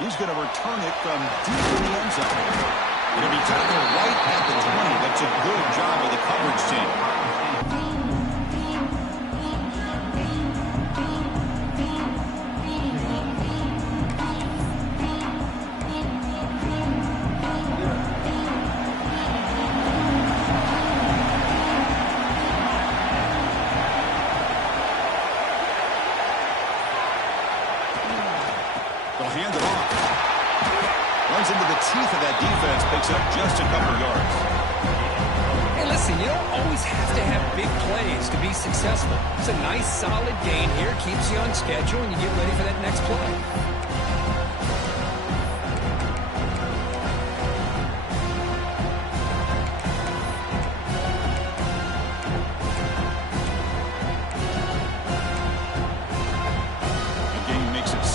He's going to return it from deep in the end zone. It'll be tackled right at the 20. That's a good job of the coverage team. They'll hand it off. Runs into the teeth of that defense, picks up just a couple yards. Hey, listen, you don't always have to have big plays to be successful. It's a nice, solid gain here, keeps you on schedule, and you get ready for that next play.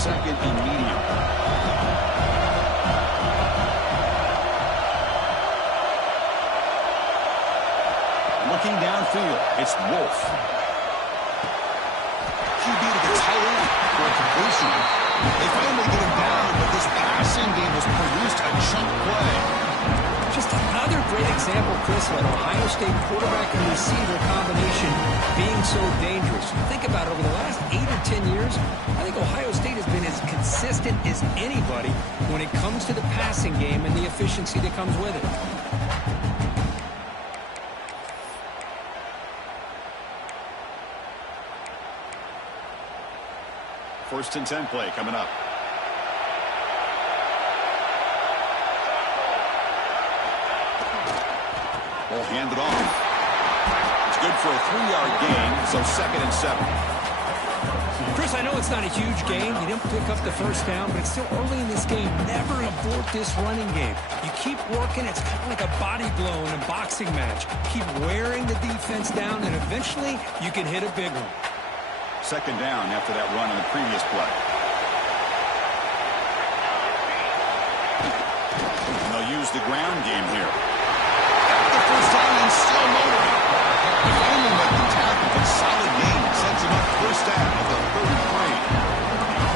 Second and medium. Looking downfield, it's Wolf. QB to the tight end for a completion. They finally get him down, but this passing game has produced a chunk play. Just another great example, Chris, of an Ohio State quarterback and receiver combination being so dangerous. You think about it, over the last 8 or 10 years, I think Ohio State has been as consistent as anybody when it comes to the passing game and the efficiency that comes with it. First and 10 play coming up. Ball handed off. It's good for a 3-yard gain, so second and 7. Chris, I know it's not a huge gain. You didn't pick up the first down, but it's still early in this game. Never abort this running game. You keep working. It's kind of like a body blow in a boxing match. Keep wearing the defense down, and eventually you can hit a big one. Second down after that run on the previous play. And they'll use the ground game here. The first down and still motoring. They finally make the tackle, but solid gain sets him up first down at the 33.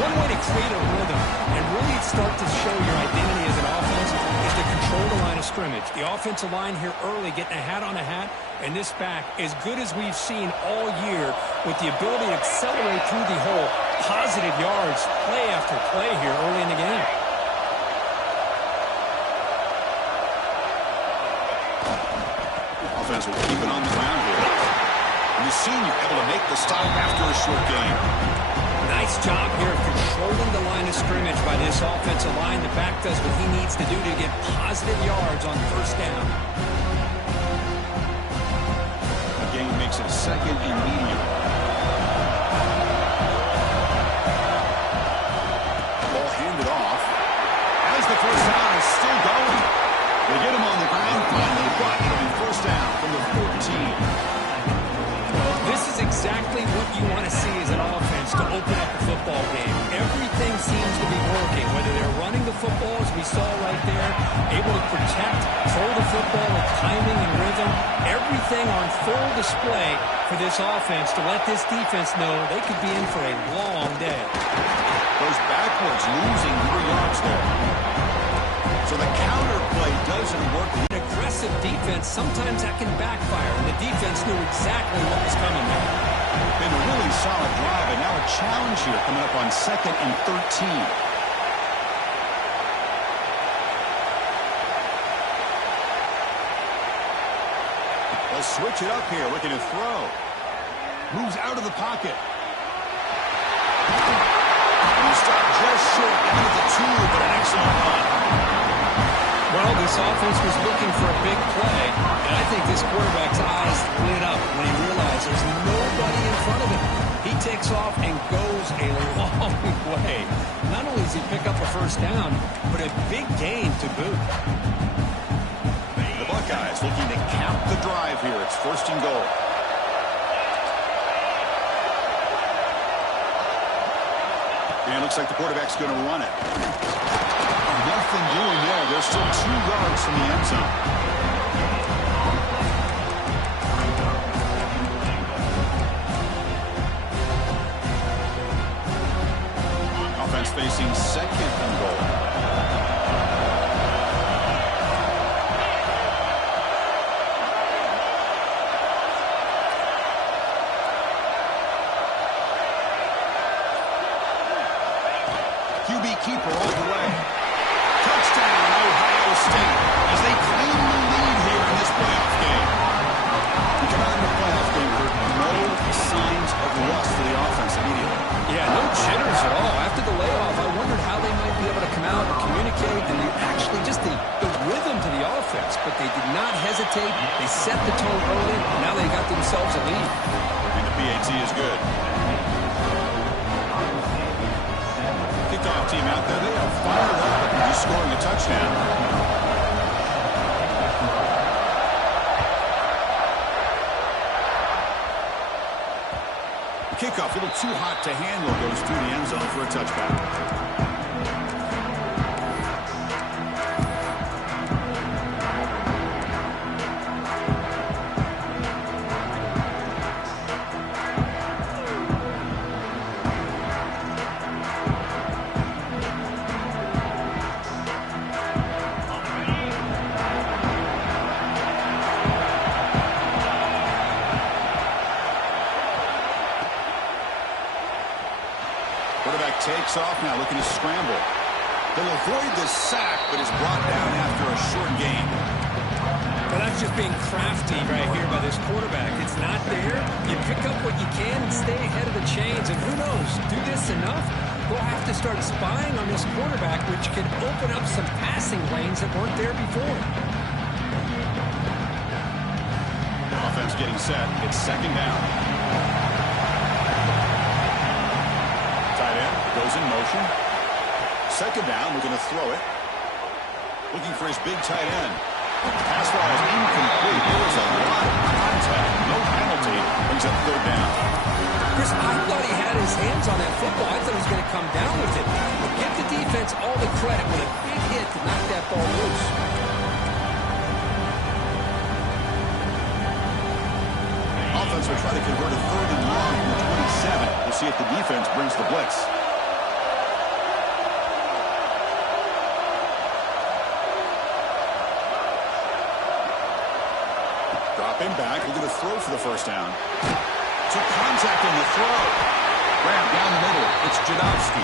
One way to create a rhythm and really start to show your identity as an offense is to control the line of scrimmage. The offensive line here early getting a hat on a hat, and this back as good as we've seen all year with the ability to accelerate through the hole. Positive yards, play after play here early in the game. Offense will keep it on the ground here. And the senior able to make the stop after a short gain. Nice job here of controlling the line of scrimmage by this offensive line. The back does what he needs to do to get positive yards on first down. The game makes it second and medium. Ball handed off. As the first down is still going. They get him on the ground, finally, but it'll be first down from the 14. Well, this is exactly what you want to see as an offense to open up the football game. Everything seems to be working, whether they're running the football, as we saw right there, able to protect, throw the football with timing and rhythm. Everything on full display for this offense to let this defense know they could be in for a long day. Goes backwards, losing 3 yards there. So the counter play doesn't work. An aggressive defense, sometimes that can backfire, and the defense knew exactly what was coming there. Been a really solid drive, and now a challenge here coming up on second and 13. They'll switch it up here, looking to throw. Moves out of the pocket. And he stopped just short, even at the 2, but an excellent run. Well, this offense was looking for a big play, and I think this quarterback's eyes lit up when he realized there's nobody in front of him. He takes off and goes a long way. Not only does he pick up a first down, but a big gain to boot. The Buckeyes looking to cap the drive here. It's first and goal. And it looks like the quarterback's going to run it. Nothing doing there. There's still 2 yards from the end zone. Offense facing second and goal. QB keeper all the way. Touchdown, Ohio State, as they claim the lead here in this playoff game. We come out in the playoff game with no signs of rust for the offense immediately. Yeah, no jitters at all. After the layoff, I wondered how they might be able to come out and communicate and actually just the rhythm to the offense. But they did not hesitate. They set the tone early. Now they got themselves a lead. And the PAT is good. Kickoff team out there. They are fired up and just scoring a touchdown. Kickoff, a little too hot to handle, goes through the end zone for a touchback. Quarterback takes off now, looking to scramble. He'll avoid the sack, but is brought down after a short gain. Well, that's just being crafty right here by this quarterback. It's not there. You pick up what you can and stay ahead of the chains. And who knows, do this enough, we'll have to start spying on this quarterback, which can open up some passing lanes that weren't there before. Offense getting set. It's second down. Tight end goes in motion. Second down, we're going to throw it. Looking for his big tight end. Pass ball is incomplete. There was a lot of contact. No penalty. Brings up third down. Chris, I thought he had his hands on that football. I thought he was going to come down with it. But give the defense all the credit with a big hit to knock that ball loose. Offense will try to convert a third and long from the 27. We'll see if the defense brings the blitz. Dropping back, looking to throw for the first down. Took contact on the throw. Graham down the middle. It's Jadowski.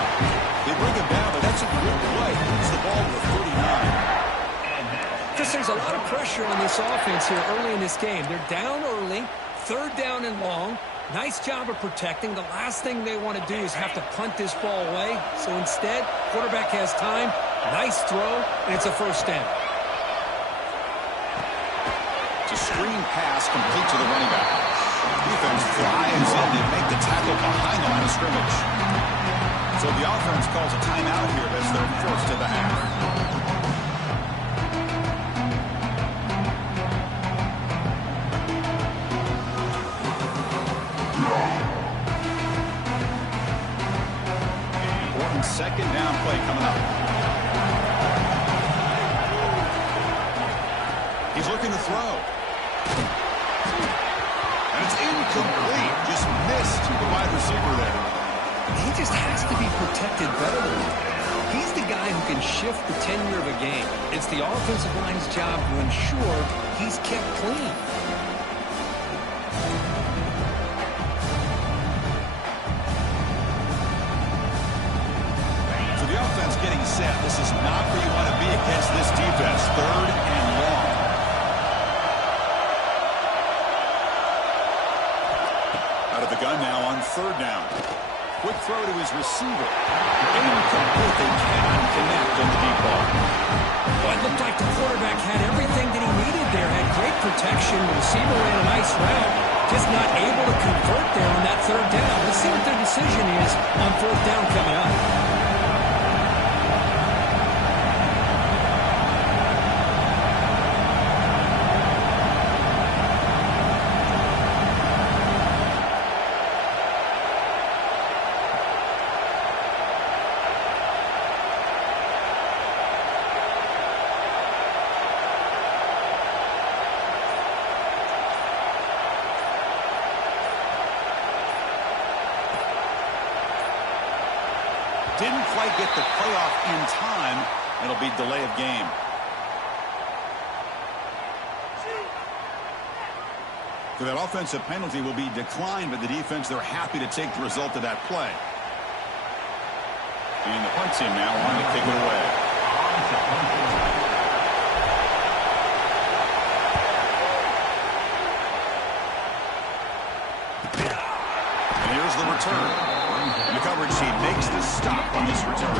They bring him down, but that's a good play. Moves the ball to the 39. Chris, there's a lot of pressure on this offense here early in this game. They're down early, third down and long. Nice job of protecting. The last thing they want to do is have to punt this ball away. So instead, quarterback has time. Nice throw, and it's a first down. It's a screen pass complete to the running back. Defense flies in to make the tackle behind the line of scrimmage. So the offense calls a timeout here as their first of the half. Second down play coming up. He's looking to throw. And it's incomplete. Just missed the wide receiver there. He just has to be protected better than that. He's the guy who can shift the tenure of a game. It's the offensive line's job to ensure he's kept clean. Getting set. This is not where you want to be against this defense. Third and long. Out of the gun now on third down. Quick throw to his receiver. Incomplete. They cannot connect on the deep ball. Well, it looked like the quarterback had everything that he needed there. Had great protection. The receiver ran a nice route. Just not able to convert there on that third down. Let's see what their decision is on fourth down coming up. Didn't quite get the playoff in time. It'll be delay of game. So that offensive penalty will be declined by the defense. They're happy to take the result of that play. And the punt team now wanting to kick it away. And here's the return. The coverage team makes the stop on this return.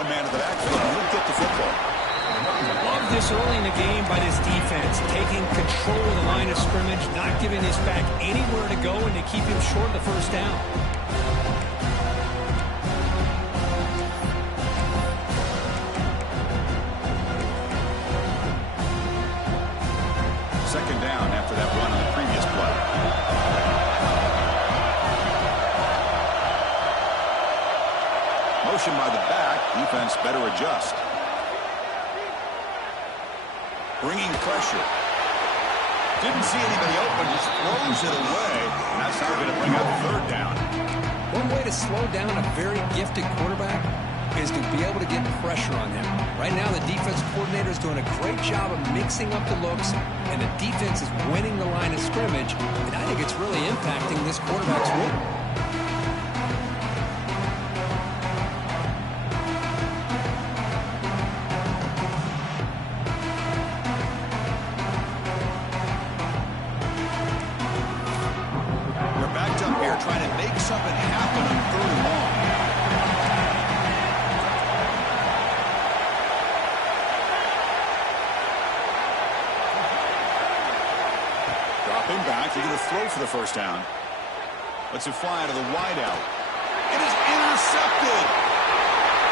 One man in the backfield will get the football. Love this early in the game by this defense, taking control of the line of scrimmage, not giving this back anywhere to go, and to keep him short of the first down. Second down after that run on the previous play. Motion by the back. Defense better adjust. Bringing pressure. Didn't see anybody open. Just throws it away. And that's how we're going to bring up third down. One way to slow down a very gifted quarterback is to be able to get pressure on him. Right now, the defense coordinator is doing a great job of mixing up the looks, and the defense is winning the line of scrimmage, and I think it's really impacting this quarterback's role. Trying to make something happen on third and long. Dropping back, they're going to throw for the first down. Lets it fly out of the wideout. It is intercepted.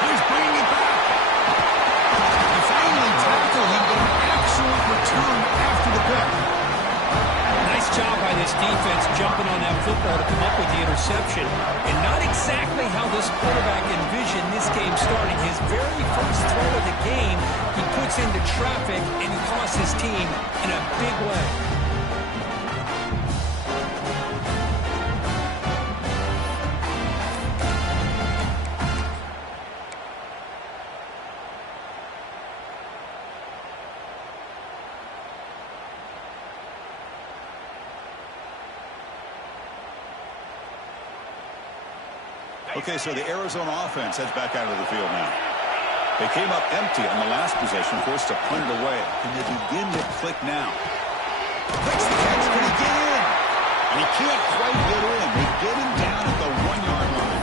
He's bringing it back. He finally tackled him, but an excellent return after the pick. Nice job by this defense jumping on that football to come up with the interception. And not exactly how this quarterback envisioned this game starting. His very first throw of the game, he puts into traffic, and he costs his team in a big way. Okay, so the Arizona offense heads back out of the field now. They came up empty on the last possession, forced to punt it away. Can they begin to click now? Clicks the catch. Can he get in? And he can't quite get in. They get him down at the 1-yard line.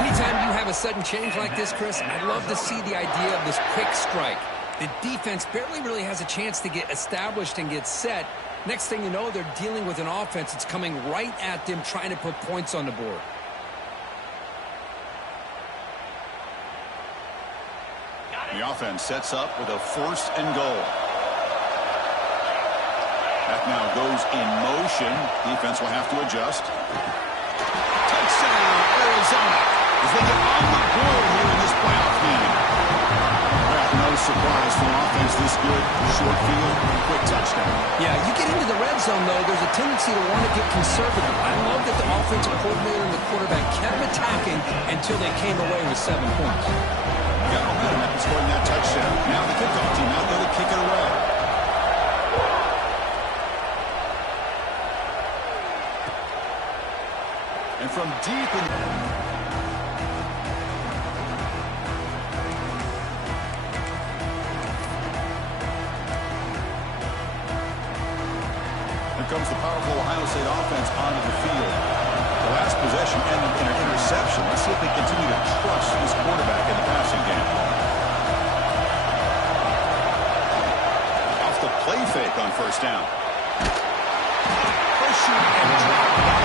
Anytime you have a sudden change like this, Chris, I'd love to see the idea of this quick strike. The defense barely really has a chance to get established and get set. Next thing you know, they're dealing with an offense that's coming right at them, trying to put points on the board. The offense sets up with a 1st and goal. That now goes in motion. Defense will have to adjust. Touchdown, Arizona, as they get on the board here in this playoff game. Well, no surprise for an offense this good. Short field, quick touchdown. Yeah, you get into the red zone, though, there's a tendency to want to get conservative. I love that the offensive coordinator and the quarterback kept attacking until they came away with 7 points. Got momentum after scoring that touchdown. Now the kickoff team out there to kick it away. And from deep in... Here comes the powerful Ohio State offense onto the field. The last possession ended in an interception. Let's see if they continue to trust this quarterback in the passing game. Off the play fake on first down. Pressure and drop back.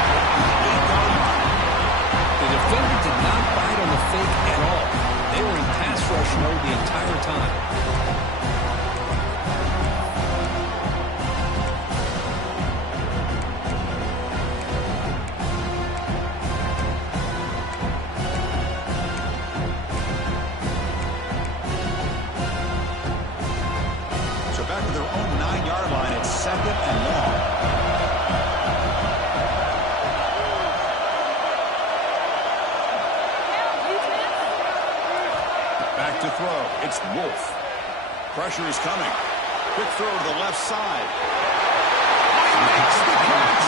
The defender did not bite on the fake at all. They were in pass rush mode the entire time. back to throw. It's Wolf. Pressure is coming. Quick throw to the left side. Makes the catch.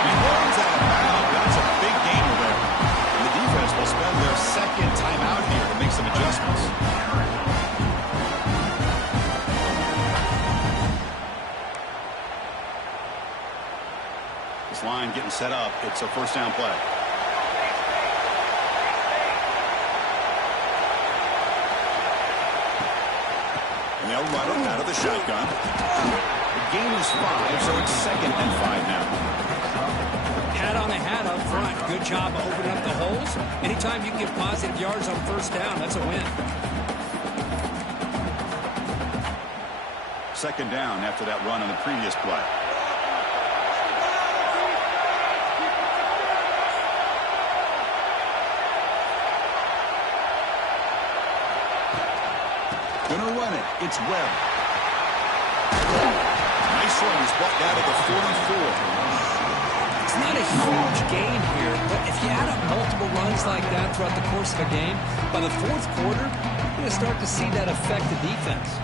He runs out of bounds. That's a big gainer there. And the defense will spend their second timeout here to make some adjustments. This line getting set up. It's a first down play. And they'll run it out of the shotgun. The gain is 5, so it's 2nd and 5 now. Hat on a hat up front. Good job of opening up the holes. Anytime you can get positive yards on first down, that's a win. 2nd down after that run on the previous play. Gonna run it. It's Webb. Nice run. He's brought down to the 44. It's not a huge gain here, but if you add up multiple runs like that throughout the course of a game, by the 4th quarter, you're going to start to see that affect the defense.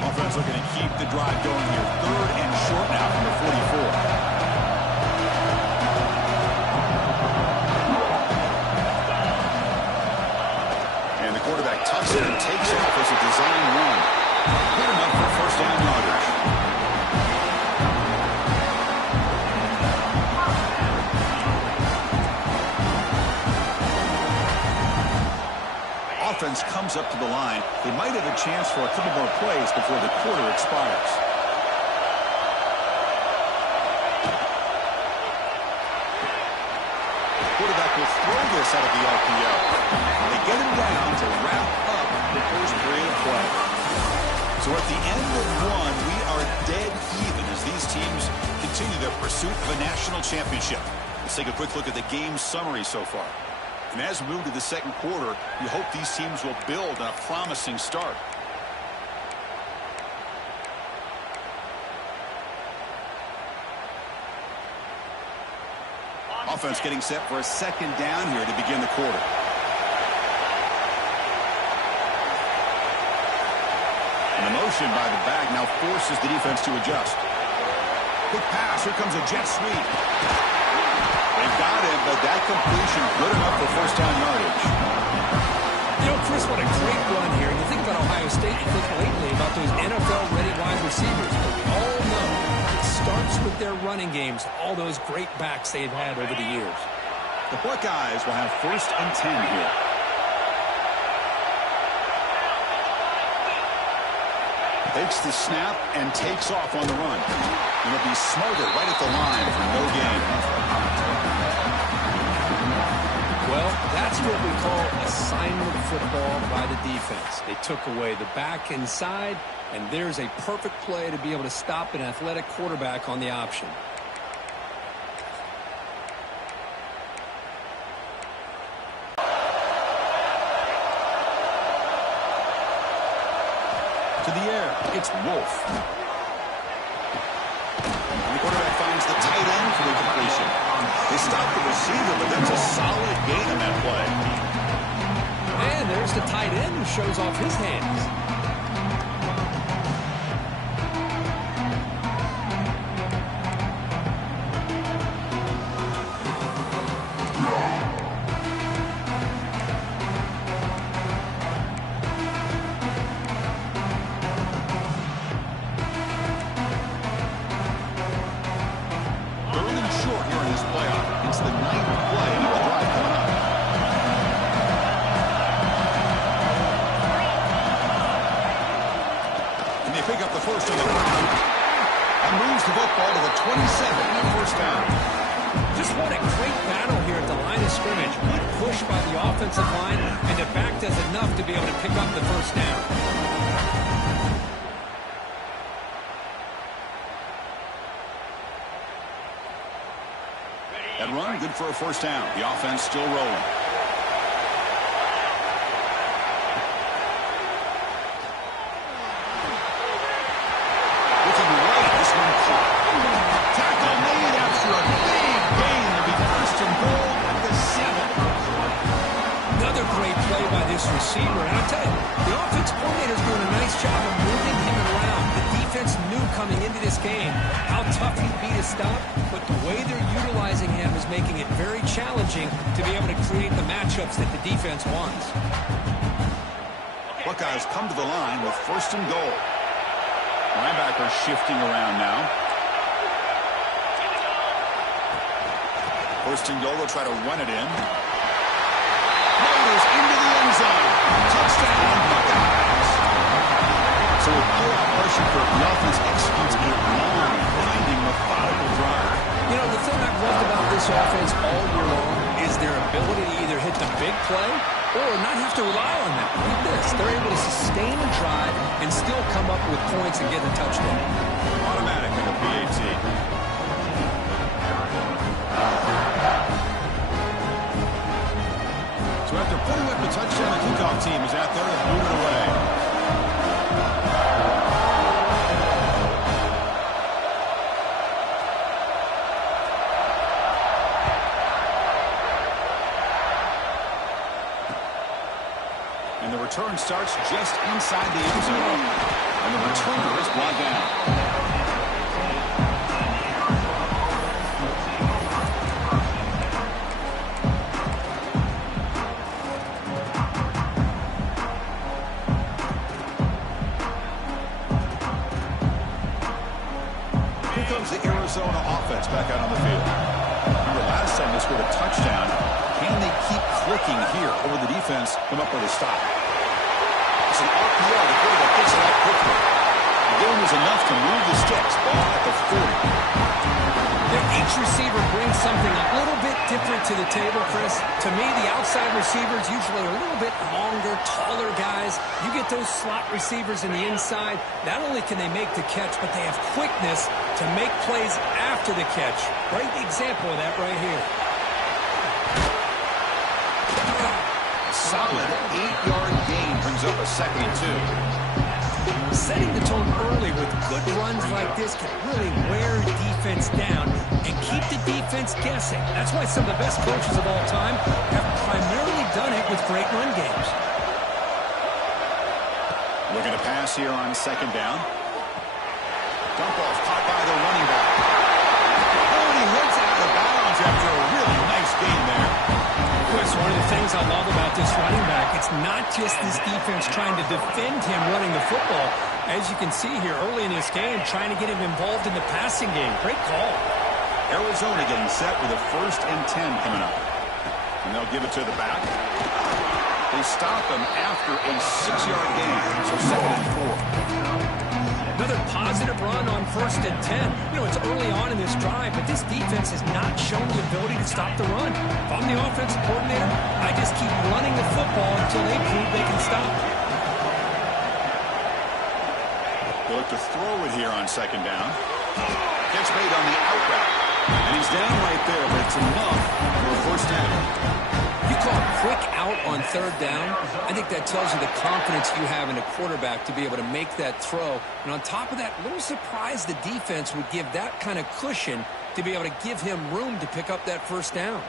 Offense looking to keep the drive going here. 3rd and short now from the 44. Quarterback tucks it and takes off as a design run. Put him up for first down yardage. Offense comes up to the line. They might have a chance for a couple more plays before the quarter expires. Quarterback will throw this out of the RPO. They get him down to wrap up the first period of play. So at the end of 1, we are dead even as these teams continue their pursuit of a national championship. Let's take a quick look at the game summary so far. And as we move to the 2nd quarter, you hope these teams will build on a promising start. Offense getting set for a 2nd down here to begin the quarter. And the motion by the back now forces the defense to adjust. Quick pass. Here comes a jet sweep. They've got him, but that completion good enough for first down yardage. You know, Chris, what a great run here. You think about Ohio State, you think lately about those NFL-ready wide receivers. But we all know it starts with their running games, all those great backs they've had over the years. The Buckeyes will have 1st and 10 here. Takes the snap and takes off on the run. It'll be smothered right at the line for no gain. Well, that's what we call assignment football by the defense. They took away the back inside, and there's a perfect play to be able to stop an athletic quarterback on the option. To the air, it's Wolf. And the quarterback finds the tight end for the completion. They stop the receiver, but that's a solid gain on that play. And there's the tight end who shows off his hands. First on the ground and moves the football to the 27 and first down. Just what a great battle here at the line of scrimmage. Good push by the offensive line, and the back does enough to be able to pick up the first down. That run, good for a first down. The offense still rolling. Another great play by this receiver. And I'll tell you, the offense coordinator's doing a nice job of moving him around. The defense knew coming into this game how tough he'd be to stop, but the way they're utilizing him is making it very challenging to be able to create the matchups that the defense wants. Buckeyes come to the line with 1st and goal. Linebacker shifting around now. 1st and goal, they'll try to run it in. Motors into the end zone. Touchdown, Buckeyes. So with blowout pressure for the offense executes a long, grinding, methodical drive. You know, the thing I've loved about this offense all year long is their ability to either hit the big play or not have to rely on that. Look at this. They're able to sustain a drive and still come up with points and get a touchdown. Automatic in the PAT. So after putting up the touchdown, the kickoff team is out there and moving away. And the return starts just inside the end zone. And the returner is brought down. Here comes the Arizona offense back out on the field. Remember last time they scored a touchdown. Can they keep clicking here, or will the defense come up with a stop? It's an RPO. The quarterback gets it out quickly. The game was enough to move the sticks. Ball at the 40. Each receiver brings something a little bit different to the table, Chris. To me, the outside receivers usually are a little bit longer, taller guys. You get those slot receivers in the inside, not only can they make the catch, but they have quickness to make plays after the catch. Great example of that right here. Solid 8-yard gain brings up a 2nd and 2. Setting the tone early with good runs like this can really wear defense down and keep the defense guessing. That's why some of the best coaches of all time have primarily done it with great run games. Looking to pass here on 2nd down. Dump off caught by the running back. Oh, and he hits out of bounds after a really nice gain there. Chris, one of the things I love about this running back, it's not just this defense trying to defend him running the football. As you can see here early in this game, trying to get him involved in the passing game. Great call. Arizona getting set with a 1st and 10 coming up. And they'll give it to the back. They stop him after a 6-yard gain, so 2nd and 4. Another positive run on 1st and 10. You know, it's early on in this drive, but this defense has not shown the ability to stop the run. If I'm the offensive coordinator, I just keep running the football until they prove they can stop. They look to throw it here on 2nd down. Catch made on the out route. And he's down right there, but it's enough for a 1st down. You call a quick out on 3rd down. I think that tells you the confidence you have in a quarterback to be able to make that throw. And on top of that, a little surprised the defense would give that kind of cushion to be able to give him room to pick up that 1st down.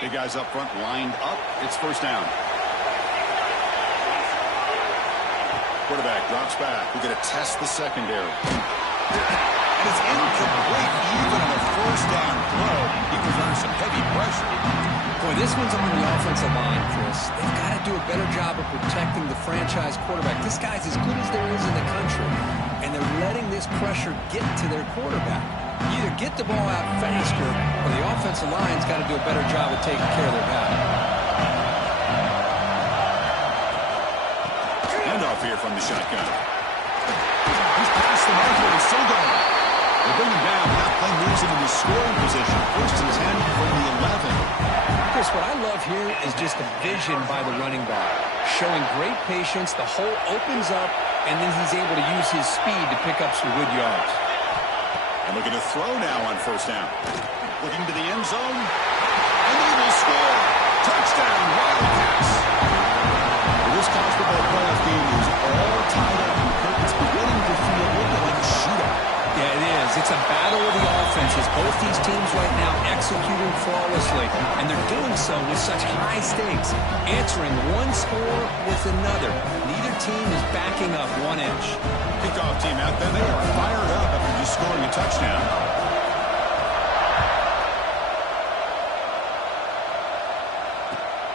Big guys up front lined up. It's 1st down. Quarterback drops back. We're going to test the secondary. And it's incomplete even on a 1st down throw. He was under some heavy pressure. Boy, this one's on the offensive line, Chris. They've got to do a better job of protecting the franchise quarterback. This guy's as good as there is in the country, and they're letting this pressure get to their quarterback. You either get the ball out faster, or the offensive line's got to do a better job of taking care of their guy. Handoff here from the shotgun. He's past the mark, but he's still going. They bring him down. That play moves him into scoring position. 1st and 10 from the 11. Chris, what I love here is just the vision by the running back. Showing great patience, the hole opens up, and then he's able to use his speed to pick up some good yards. And looking to throw now on 1st down. Looking to the end zone. And they will score. Touchdown, Wildcats. This college football playoff game is all tied up, and it's beginning to feel a little bit like a shootout. Yeah, it is. It's a battle of the offenses. Both these teams right now executing flawlessly, and they're doing so with such high stakes, answering one score with another. Neither team is backing up 1 inch. Kickoff team out there. They are fired up after just scoring a touchdown.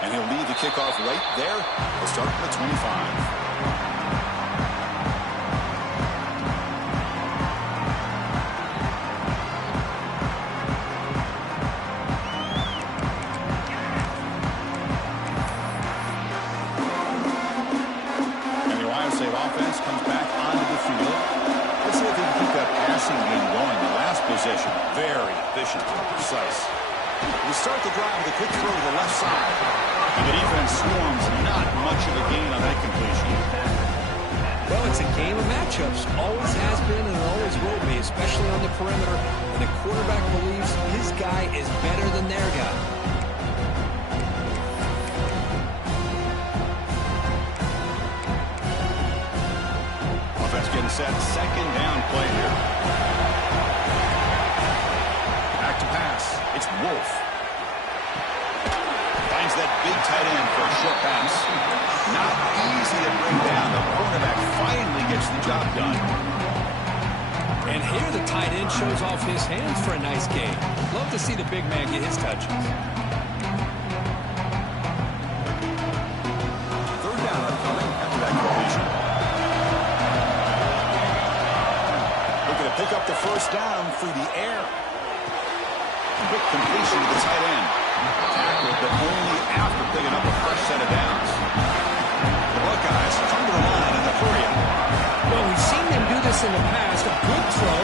And he'll lead the kickoff right there. They'll start at the 25. Offense comes back onto the field. Let's see if they can keep that passing game going. The last possession, very efficient and precise. We start the drive with a quick throw to the left side. And the defense swarms, not much of a gain on that completion. Well, it's a game of matchups. Always has been and always will be, especially on the perimeter. And the quarterback believes his guy is better than their guy. Getting set, second down play here. Back to pass. It's Wolf. Finds that big tight end for a short pass. Not easy to bring down. The cornerback finally gets the job done. And here the tight end shows off his hands for a nice gain. Love to see the big man get his touches. Third down upcoming after that completion. Pick up the first down through the air. Quick completion to the tight end. Tackled, but only after picking up a fresh set of downs. The Buckeyes come to the line in the hurry up. Well, we've seen them do this in the past. A good throw,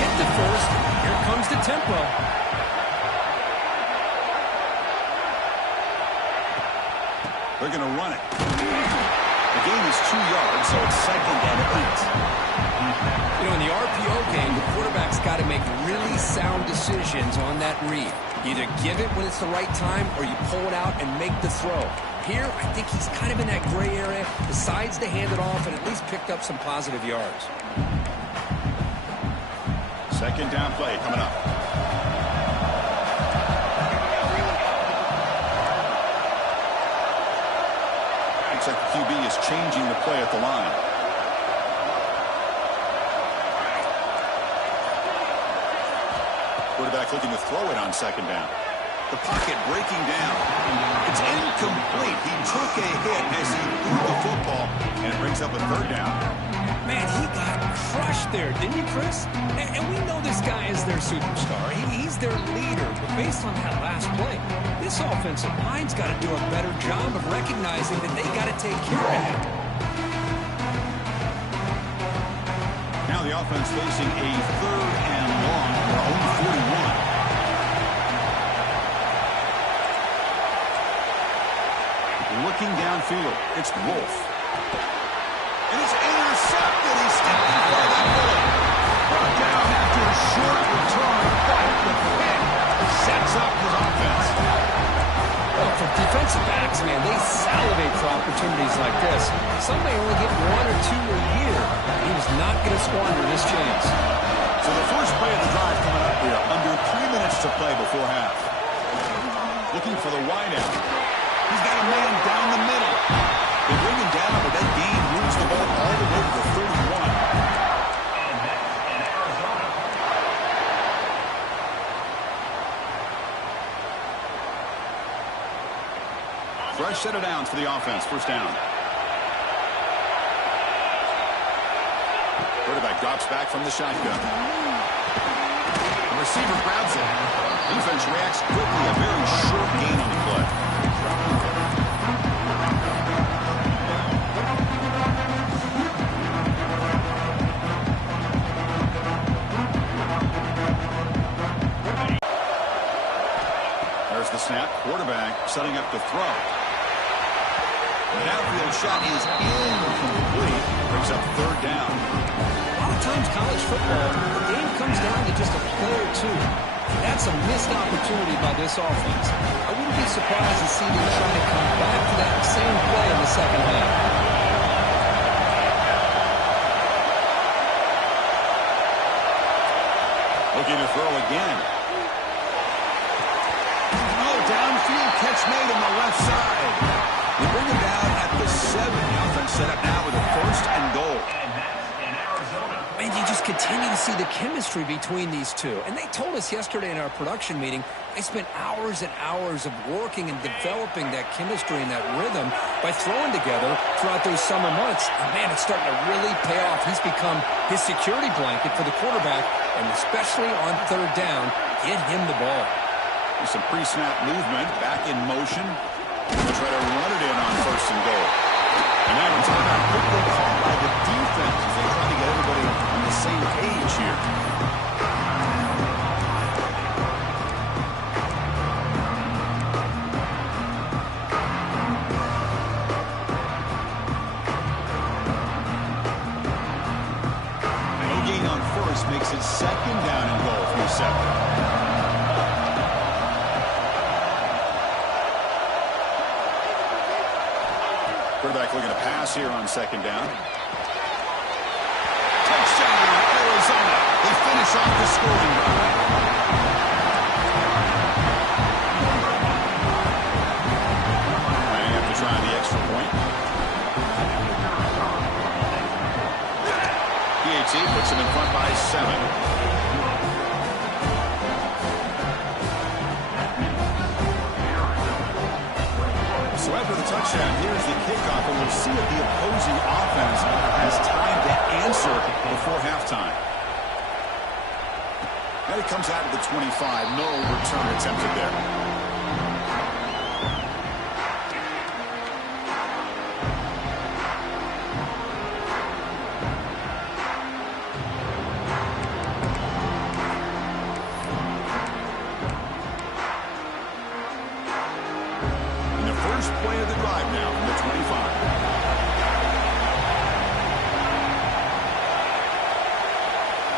get the first. Here comes the tempo. They're going to run it. The gain is 2 yards, so it's second and 8. You know, in the RPO game, the quarterback's got to make really sound decisions on that read. Either give it when it's the right time or you pull it out and make the throw. Here, I think he's kind of in that gray area, decides to hand it off and at least picked up some positive yards. Second down play coming up. Looks like the QB is changing the play at the line. Quarterback looking to throw it on second down. The pocket breaking down. It's incomplete. He took a hit as he threw the football, and it brings up a third down. Man, he got crushed there, didn't you, Chris? And we know this guy is their superstar. He's their leader. But based on that last play, this offensive line's got to do a better job of recognizing that they got to take care of him. Now the offense facing a third and long from their own 41. Looking downfield, it's Wolf. And it's intercepted. He's stepped in front of that bullet. Brought down after a short return, but the pick sets up his offense. Well, for defensive backs, man, they salivate for opportunities like this. Some may only get 1 or 2 a year. He was not going to squander this chance. So the first play of the drive coming up here. Under 3 minutes to play before half. Looking for the wideout. He's got a man down the middle. They bring him down, but that gain moves the ball all the way to the 31. Fresh set of downs for the offense. First down. Quarterback drops back from the shotgun. The receiver grabs it. Defense reacts quickly. A very short gain on the play. There's the snap. Quarterback setting up to throw. The downfield shot is incomplete. Brings up third down. A lot of times college football, the game comes down to just a play or two. That's a missed opportunity by this offense. I wouldn't be surprised to see them try to come back to that same play in the second half. Looking to throw again. catch made on the left side. They bring him down at the 7. The offense set up now with a 1st and goal. And you just continue to see the chemistry between these two. And they told us yesterday in our production meeting, they spent hours and hours of working and developing that chemistry and that rhythm by throwing together throughout those summer months. And man, it's starting to really pay off. He's become his security blanket for the quarterback, and especially on 3rd down, get him the ball. There's some pre-snap movement, back in motion. They'll try to run it in on 1st and goal. And now a timeout quickly called by the defense as they try to get everybody on the same page here. No gain on 1st makes it 2nd down and goal from 7. Quarterback looking to pass here on 2nd down. Touchdown, Arizona. They finish off the scoring drive. Might have to try the extra point. PAT puts him in front by 7. So after the touchdown, here's the kickoff, and we'll see if the opposing offense has time to answer before halftime. And it comes out of the 25. No return attempted there. First play of the drive now from the 25.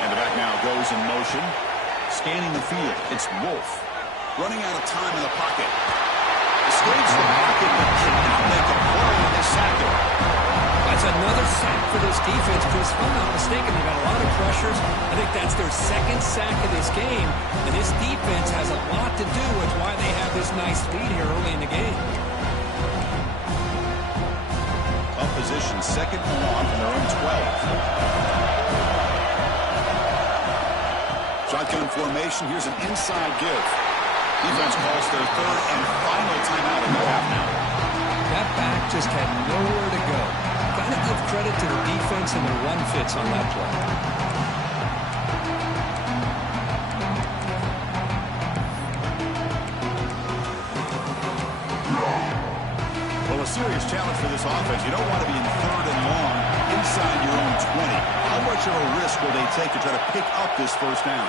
And the back now goes in motion. Scanning the field. It's Wolf. Running out of time in the pocket. Escapes the pocket but cannot make a play, and they sack him. That's another sack for this defense, Chris. If I'm not mistaken, they've got a lot of pressures. I think that's their 2nd sack of this game. And this defense has a lot to do with why they have this nice lead here early in the game. Tough position, 2nd and long from their own 12. Shotgun formation. Here's an inside give. Defense calls their 3rd and final timeout in the half now. That back just had nowhere to go. Got to give credit to the defense and the run fits on that play. Well, a serious challenge for this offense. You don't want to be in 3rd and long inside your own 20. How much of a risk will they take to try to pick up this 1st down?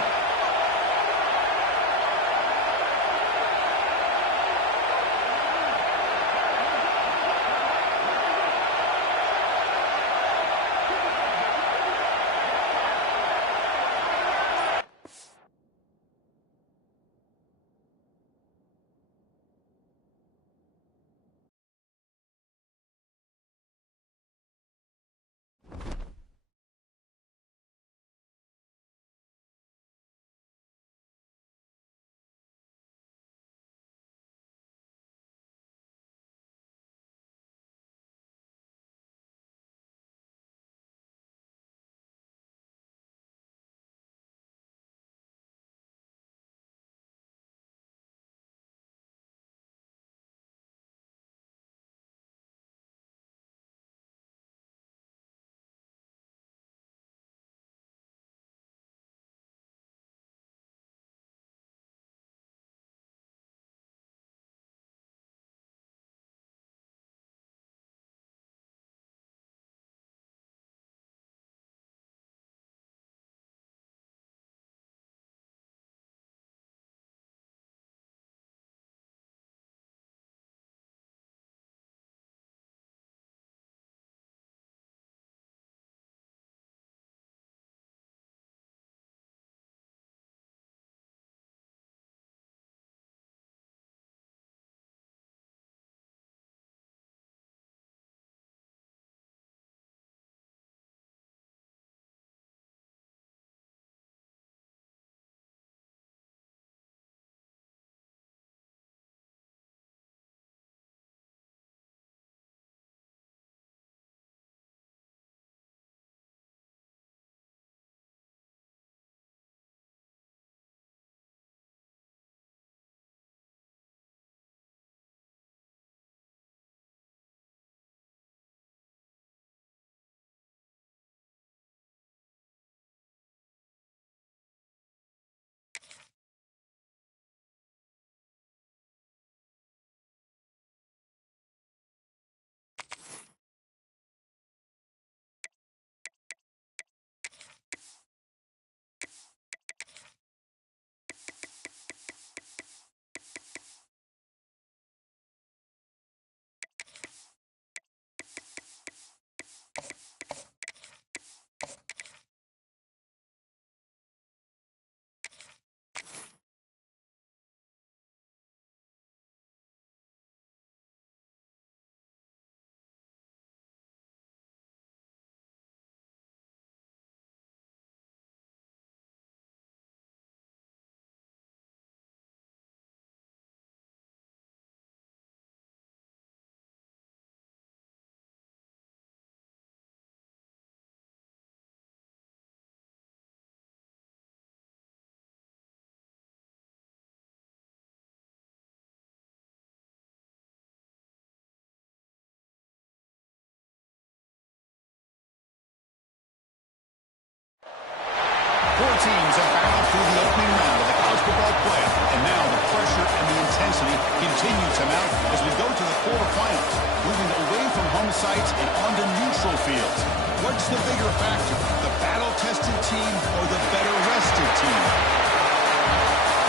Four teams have battled through the opening round of the college football playoff, and now the pressure and the intensity continue to mount as we go to the quarterfinals, moving away from home sites and onto neutral fields. What's the bigger factor, the battle-tested team or the better-rested team?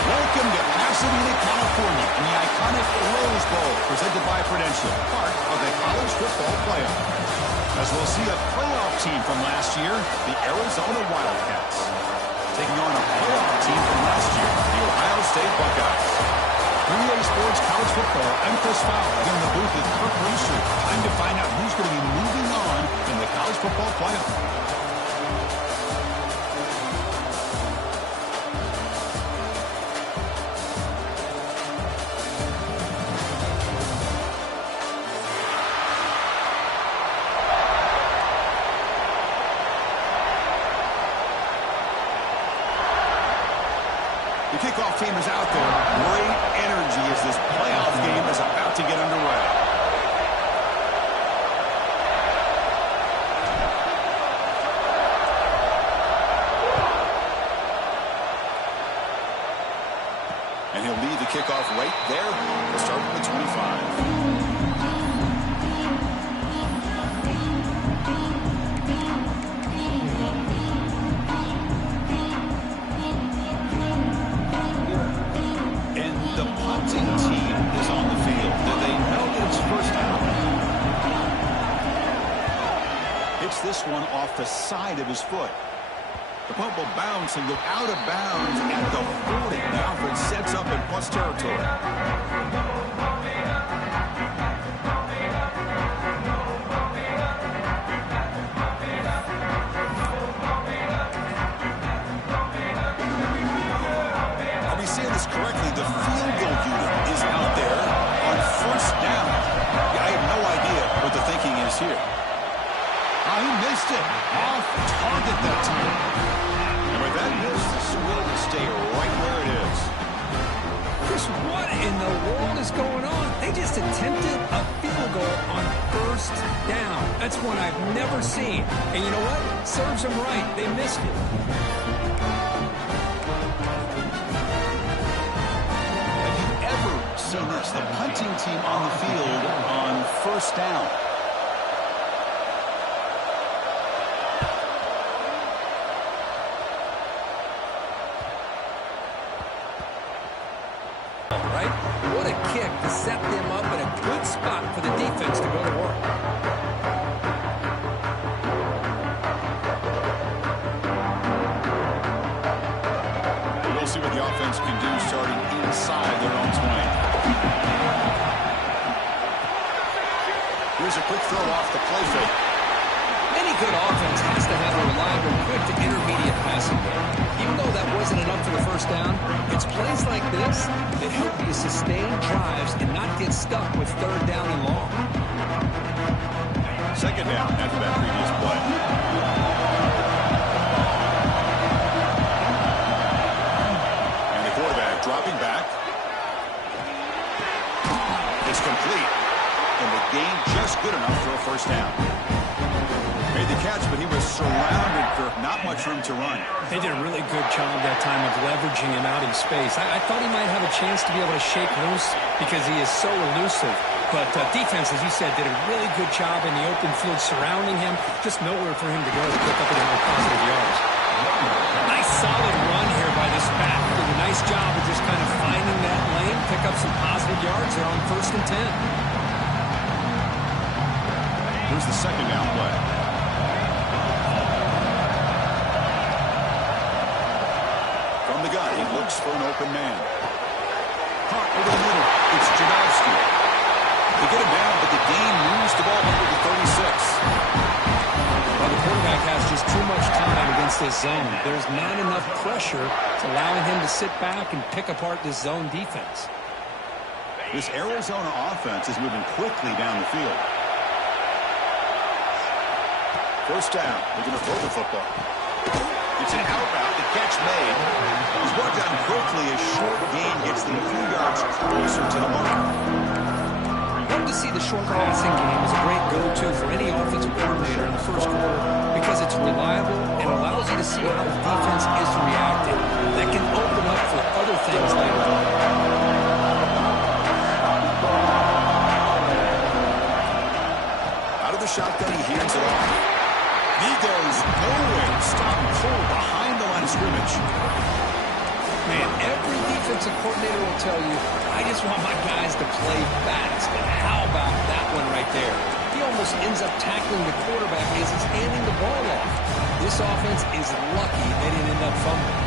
Welcome to Pasadena, California, in the iconic Rose Bowl, presented by Prudential, part of the college football playoff. As we'll see a playoff team from last year, the Arizona Wildcats, taking on a playoff team from last year, the Ohio State Buckeyes. 3A Sports College Football, I'm Chris Fowler, here in the booth with Kirk Rooster. Time to find out who's going to be moving on in the college football playoff. The kickoff team is out there. Great energy as this playoff game is about to get underway. And he'll lead the kickoff right there. We'll start from the 25. This one off the side of his foot. The punt will bounce and go out of bounds at the 40. Alfred sets up in plus territory. Are we seeing this correctly? The field goal unit is out there on first down. I have no idea what the thinking is here. Oh, he missed it. Off target that time. And with that miss, the score will stay right where it is. Chris, what in the world is going on? They just attempted a field goal on first down. That's one I've never seen. And you know what? Serves them right. They missed it. Have you ever seen this? The punting team on the field on first down. What a kick to set them up in a good spot for the defense to go to work. We'll see what the offense can do starting inside their own 20. Here's a quick throw off the play fake. Any good offense has to have a reliable, quick to intermediate passing game. Even though that wasn't enough for the first down, it's plays like this that help you sustain drives and not get stuck with third down and long. Second down after that previous play. And the quarterback dropping back. It's complete. And the gain just good enough for a first down. Made the catch, but he was surrounded for not much room to run. They did a really good job that time of leveraging him out in space. I thought he might have a chance to be able to shake loose because he is so elusive. But defense, as you said, did a really good job in the open field surrounding him. Just nowhere for him to go to pick up any more positive yards. Nice solid run here by this back. Did a nice job of just kind of finding that lane, pick up some positive yards there on 1st and 10. Here's the second down play. The guy, he looks for an open man. Caught over the middle. It's Janowski. They get him down, but the gain moves the ball under the 36. Well, the quarterback has just too much time against this zone. There's not enough pressure to allowing him to sit back and pick apart this zone defense. This Arizona offense is moving quickly down the field. First down. They're going to throw the football. It's an out route. The catch made. He's brought down quickly. A short gain gets them a few yards closer to the mark. Love to see the short passing game as a great go-to for any offensive coordinator in the first quarter because it's reliable and allows you to see how the defense is reacting. That can open up for other things later on. Out of the shotgun, he hands it off. He goes nowhere. Stop cold behind the line of scrimmage. Man, every defensive coordinator will tell you, I just want my guys to play fast. But how about that one right there? He almost ends up tackling the quarterback as he's handing the ball off. This offense is lucky they didn't end up fumbling.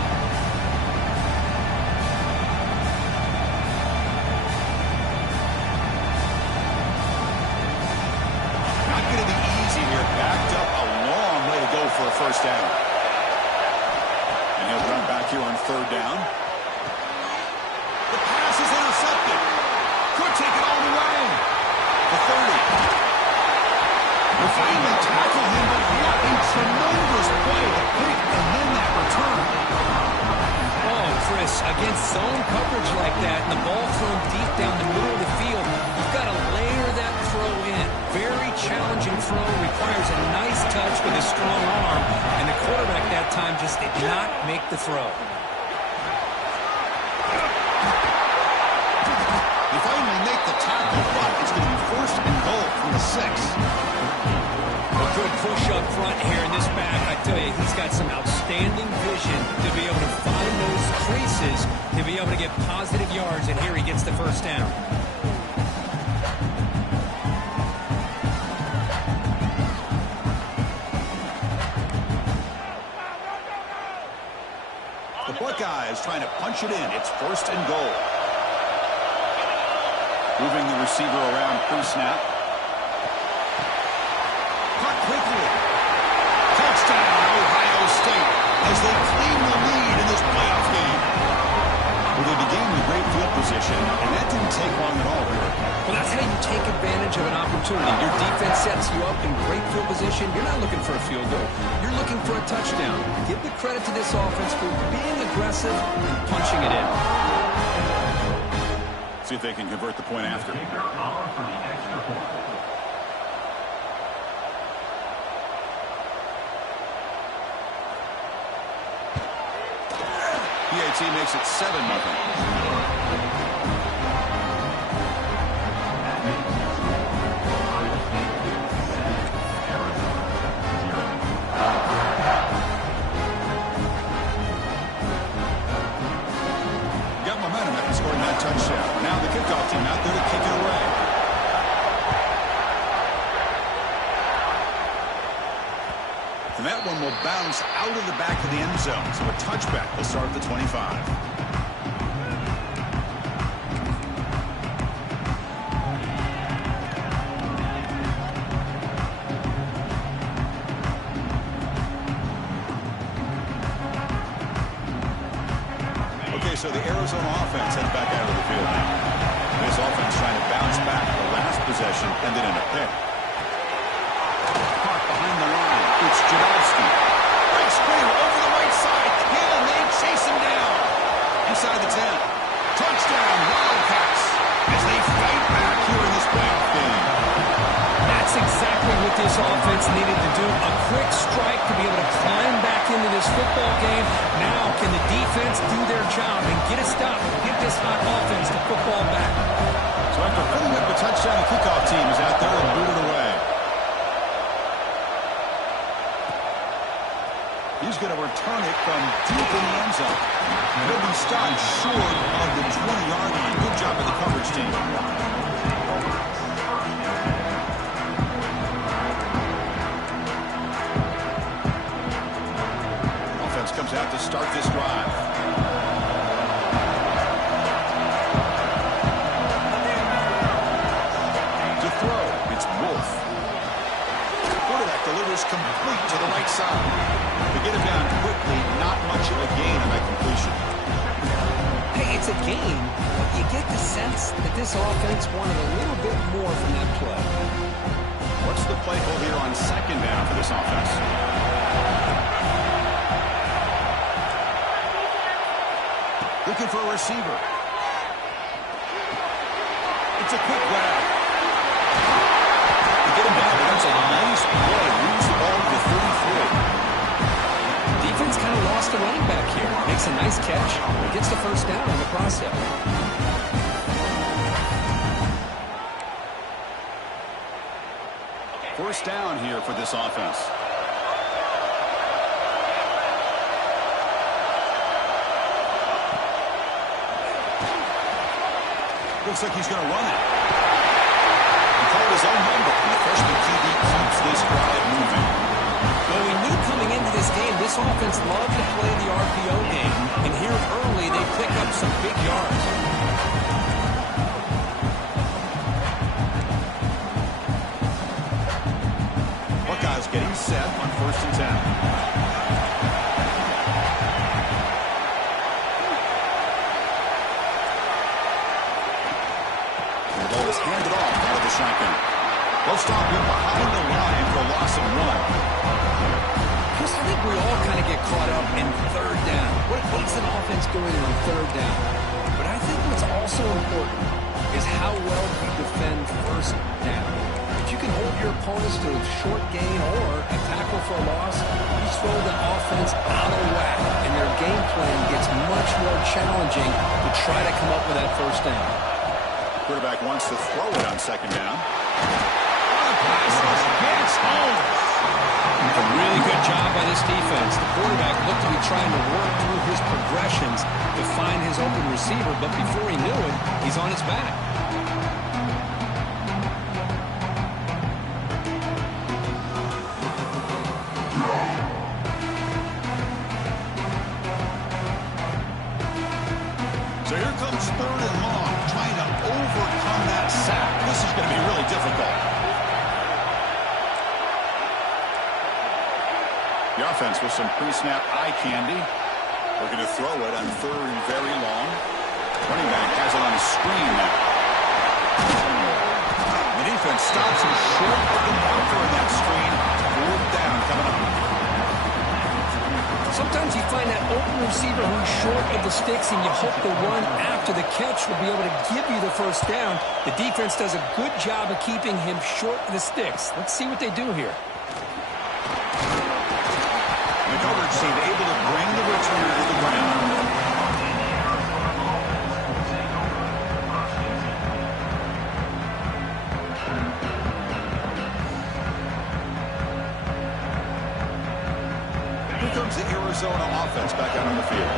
Not going to be easy here. Backed up a long way to go for a first down. And he'll run back here on third down. The pass is intercepted. Could take it all the way. The 30. We'll finally tackle him, but what a tremendous play. The pick and then that return. Oh, Chris, against zone coverage like that, and the ball thrown deep down the middle of the field, you've got to layer that throw in. Very challenging throw, requires a nice touch with a strong arm, and the quarterback that time just did not make the throw. They finally make the tackle, but it's going to be first and goal from the 6. A good push up front here in this back. I tell you, he's got some outstanding vision to be able to find those creases, to be able to get positive yards, and here he gets the first down. The Buckeyes trying to punch it in. It's first and goal. Moving the receiver around pre-snap. Caught quickly. Touchdown, Ohio State, as they claim the lead in this playoff game. Well, they began with great field position, and that didn't take long at all here. Well, that's how you take advantage of an opportunity. Your defense sets you up in great field position. You're not looking for a field goal. You're looking for a touchdown. Give the credit to this offense for being aggressive and punching it in. See if they can convert the point after. PAT makes it 7-0. Scoring that touchdown. Now the kickoff team out there to kick it away. And that one will bounce out of the back of the end zone. So a touchback will start at the 25. So the Arizona offense heads back out of the field now. This offense trying to bounce back the last possession, ended in a pick. Caught behind the line. It's Jadowski. Big screen over the right side. Can they chase him down? Inside the 10. Touchdown, Wildcats, as they fight back here in this playoff game. That's exactly what this offense needed to do. A quick strike to be able to climb back into this football game. Now, can the defense do their job and get a stop, get this hot offense to football back? So after putting up a touchdown, the kickoff team is out there and boot it away. He's going to return it from deep in the end zone. He'll be stopped short of the 20-yard line. Good job by the coverage team. Comes out to start this drive. To throw, it's Wolf. Quarterback delivers complete to the right side. To get him down quickly, not much of a gain on that completion. Hey, it's a gain, but you get the sense that this offense wanted a little bit more from that play. What's the play call here on second down for this offense? Looking for a receiver. It's a quick grab. To get him down, that's a nice play. Moves the ball to the 33. process. First down here for this offense. Looks like he's going to run it. He called his own number, and the freshman QB keeps this drive moving. Well, we knew coming into this game, this offense loved to play the RPO game. And here early, they pick up some big yards. Buckeyes getting set on 1st and 10. Handed off out of the shotgun. They'll stop him behind the line for a loss of 1. Chris, I think we all kind of get caught up in third down. What's an offense doing on third down? But I think what's also important is how well you defend first down. If you can hold your opponents to a short gain or a tackle for a loss, you throw the offense out of whack, and their game plan gets much more challenging to try to come up with that first down. Quarterback wants to throw it on 2nd down. Gets home. A really good job by this defense. The quarterback looked to be trying to work through his progressions to find his open receiver, but before he knew it, he's on his back. So here comes 3rd and long, trying to overcome that sack. This is going to be really difficult. The offense with some pre-snap eye candy. We're going to throw it on 3rd and very long. Running back has it on a screen now. The defense stops him short of the marker in that screen. 4th down coming up. Sometimes you find that open receiver who's short of the sticks, and you hope the run after the catch will be able to give you the first down. The defense does a good job of keeping him short of the sticks. Let's see what they do here. The coverage team able to bring the returner to the ground. Comes the Arizona offense back out on the field.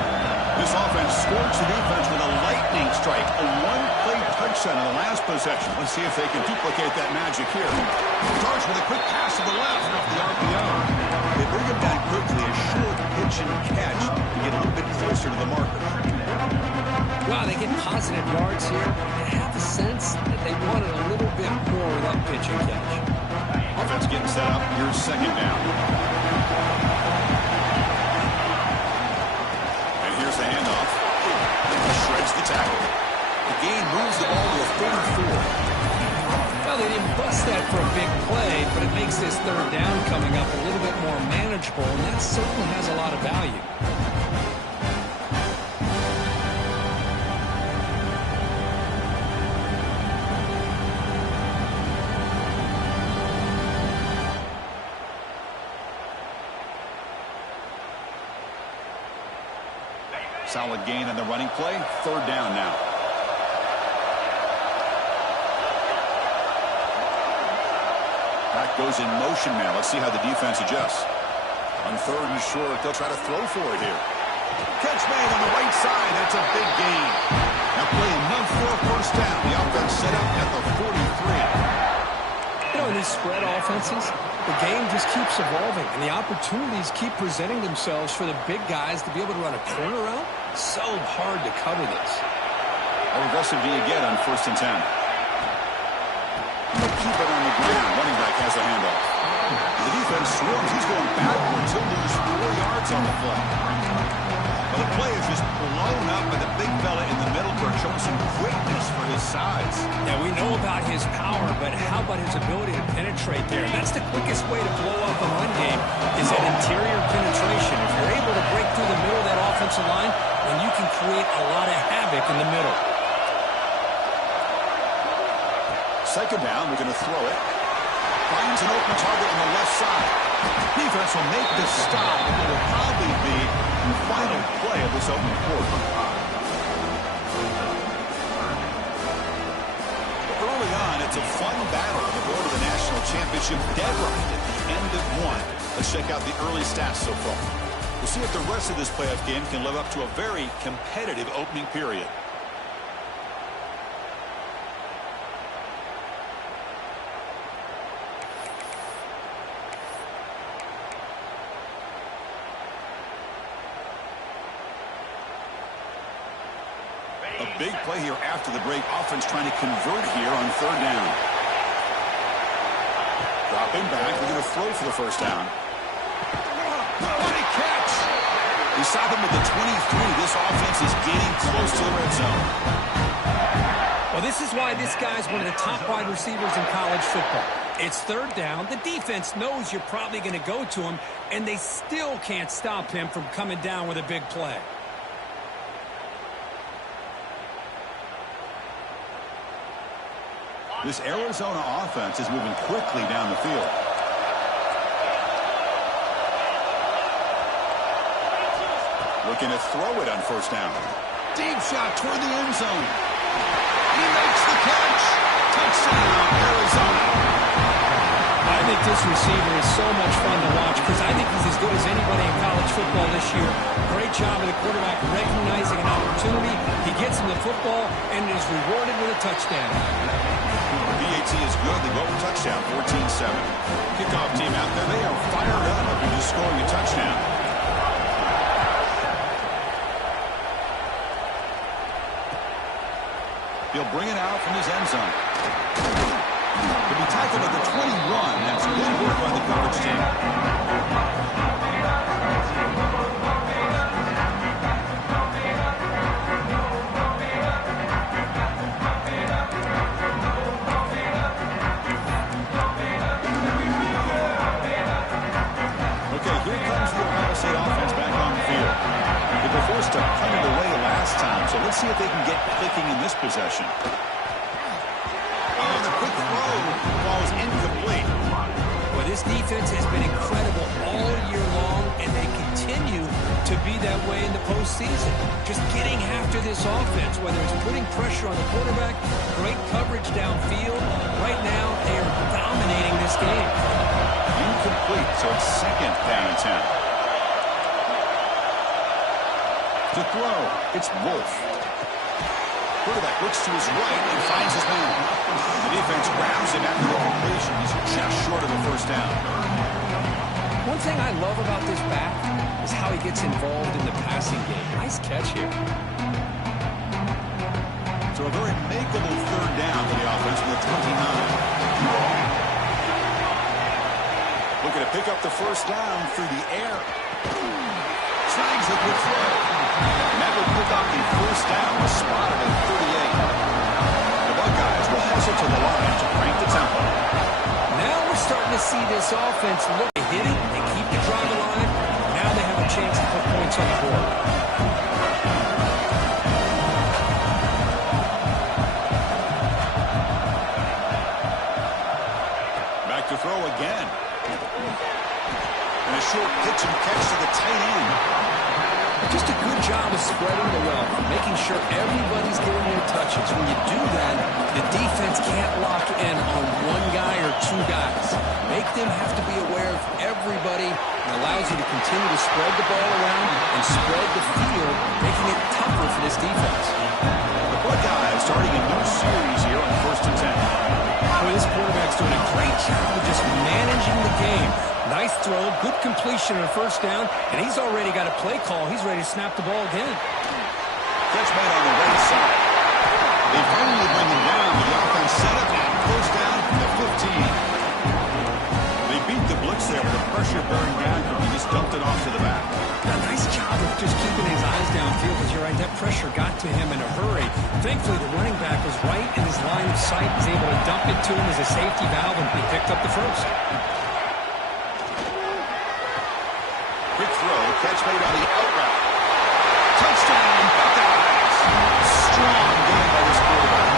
This offense scorched the defense with a lightning strike, a one-play touchdown in the last possession. Let's see if they can duplicate that magic here. Starts with a quick pass to the left off the RPO. They bring him down quickly, a short pitch and catch to get a little bit closer to the marker. Wow, they get positive yards here. I have the sense that they wanted a little bit more of that pitch and catch. Offense getting set up. Here's 2nd down. Here's the handoff. Shreds the tackle. The gain moves the ball to a 3rd and 4. Well, they didn't bust that for a big play, but it makes this 3rd down coming up a little bit more manageable, and that certainly has a lot of value. Solid gain on the running play. 3rd down now. Back goes in motion now. Let's see how the defense adjusts. On 3rd and short, they'll try to throw for it here. Catch made on the right side. That's a big gain. Now play enough for a 1st down. The offense set up at the 43. You know, in these spread offenses, the game just keeps evolving, and the opportunities keep presenting themselves for the big guys to be able to run a corner route. So hard to cover this. How aggressive do you get on 1st and 10? They'll keep it on the ground. Running back has a handoff. The defense swarms. He's going backwards. He'll lose 4 yards on the play. Well, the play is just blown up by the big fella in the middle, showing some quickness for his size. Yeah, we know about his power, but how about his ability to penetrate there? That's the quickest way to blow up a run game, is that interior penetration. If you're able to break through the middle of that offensive line, then you can create a lot of havoc in the middle. 2nd down, we're going to throw it. Finds an open target on the left side. Defense will make the stop. It will probably be the final play of this opening quarter. it's a fun battle on the road to the national championship, dead right at the end of one. Let's check out the early stats so far. We'll see if the rest of this playoff game can live up to a very competitive opening period. A big play here after the break. Offense trying to convert here on third down. Dropping back. We're going to throw for the first down. What a catch! We stop him at the 23. This offense is getting close to the red zone. Well, this is why this guy's one of the top wide receivers in college football. It's third down. The defense knows you're probably going to go to him, and they still can't stop him from coming down with a big play. This Arizona offense is moving quickly down the field. Looking to throw it on first down. Deep shot toward the end zone. He makes the catch. Touchdown, Arizona. I think this receiver is so much fun to watch because I think he's as good as anybody in college football this year. Great job of the quarterback recognizing an opportunity. He gets him the football and is rewarded with a touchdown. PAT is good. They go for touchdown, 14-7. Kickoff team out there. They are fired up after just scoring a touchdown. He'll bring it out from his end zone. He'll be tackled at the 21. That's good work by the coverage team. State offense back on the field. They were forced to punt it away last time, so let's see if they can get clicking in this possession. Oh, the quick throw falls incomplete. Well, this defense has been incredible all year long, and they continue to be that way in the postseason. Just getting after this offense, whether it's putting pressure on the quarterback, great coverage downfield. Right now, they are dominating this game. Incomplete, so it's second down and 10. To throw, it's Wolf. Quarterback looks to his right and finds his man. The defense grabs him after the completion. He's just short of the first down. One thing I love about this back is how he gets involved in the passing game. Nice catch here. So a very makeable third down for the offense with a 29. Looking to pick up the first down through the air. Snags a good throw. And that will pick up the first down, spotted at 38. The Buckeyes will hustle to the line to crank the tempo. Now we're starting to see this offense look to hit it and keep the drive alive. Now they have a chance to put points on the board. Back to throw again. And a short pitch and catch to the tight end. Just a good job of spreading the wealth, making sure everybody's getting their touches. When you do that, the defense can't lock in on one guy or two guys. Make them have to be aware of everybody. It allows you to continue to spread the ball around and spread the field, making it tougher for this defense. The Buckeyes starting a new series here on 1st and 10. Well, this quarterback's doing a great job of just managing the game. Nice throw, good completion on first down, and he's already got a play call. He's ready to snap the ball again. Catch made on the right side. They finally bring him down, but the offense set up on first down from the 15. They beat the blitz there with the pressure bearing down. He just dumped it off to the back. Yeah, nice job of just keeping his eyes downfield, because you're right, that pressure got to him in a hurry. Thankfully, the running back was right in his line of sight, was able to dump it to him as a safety valve, and he picked up the first. Quick throw, catch made on the out route. Touchdown, Buckeyes. Strong game by this quarterback.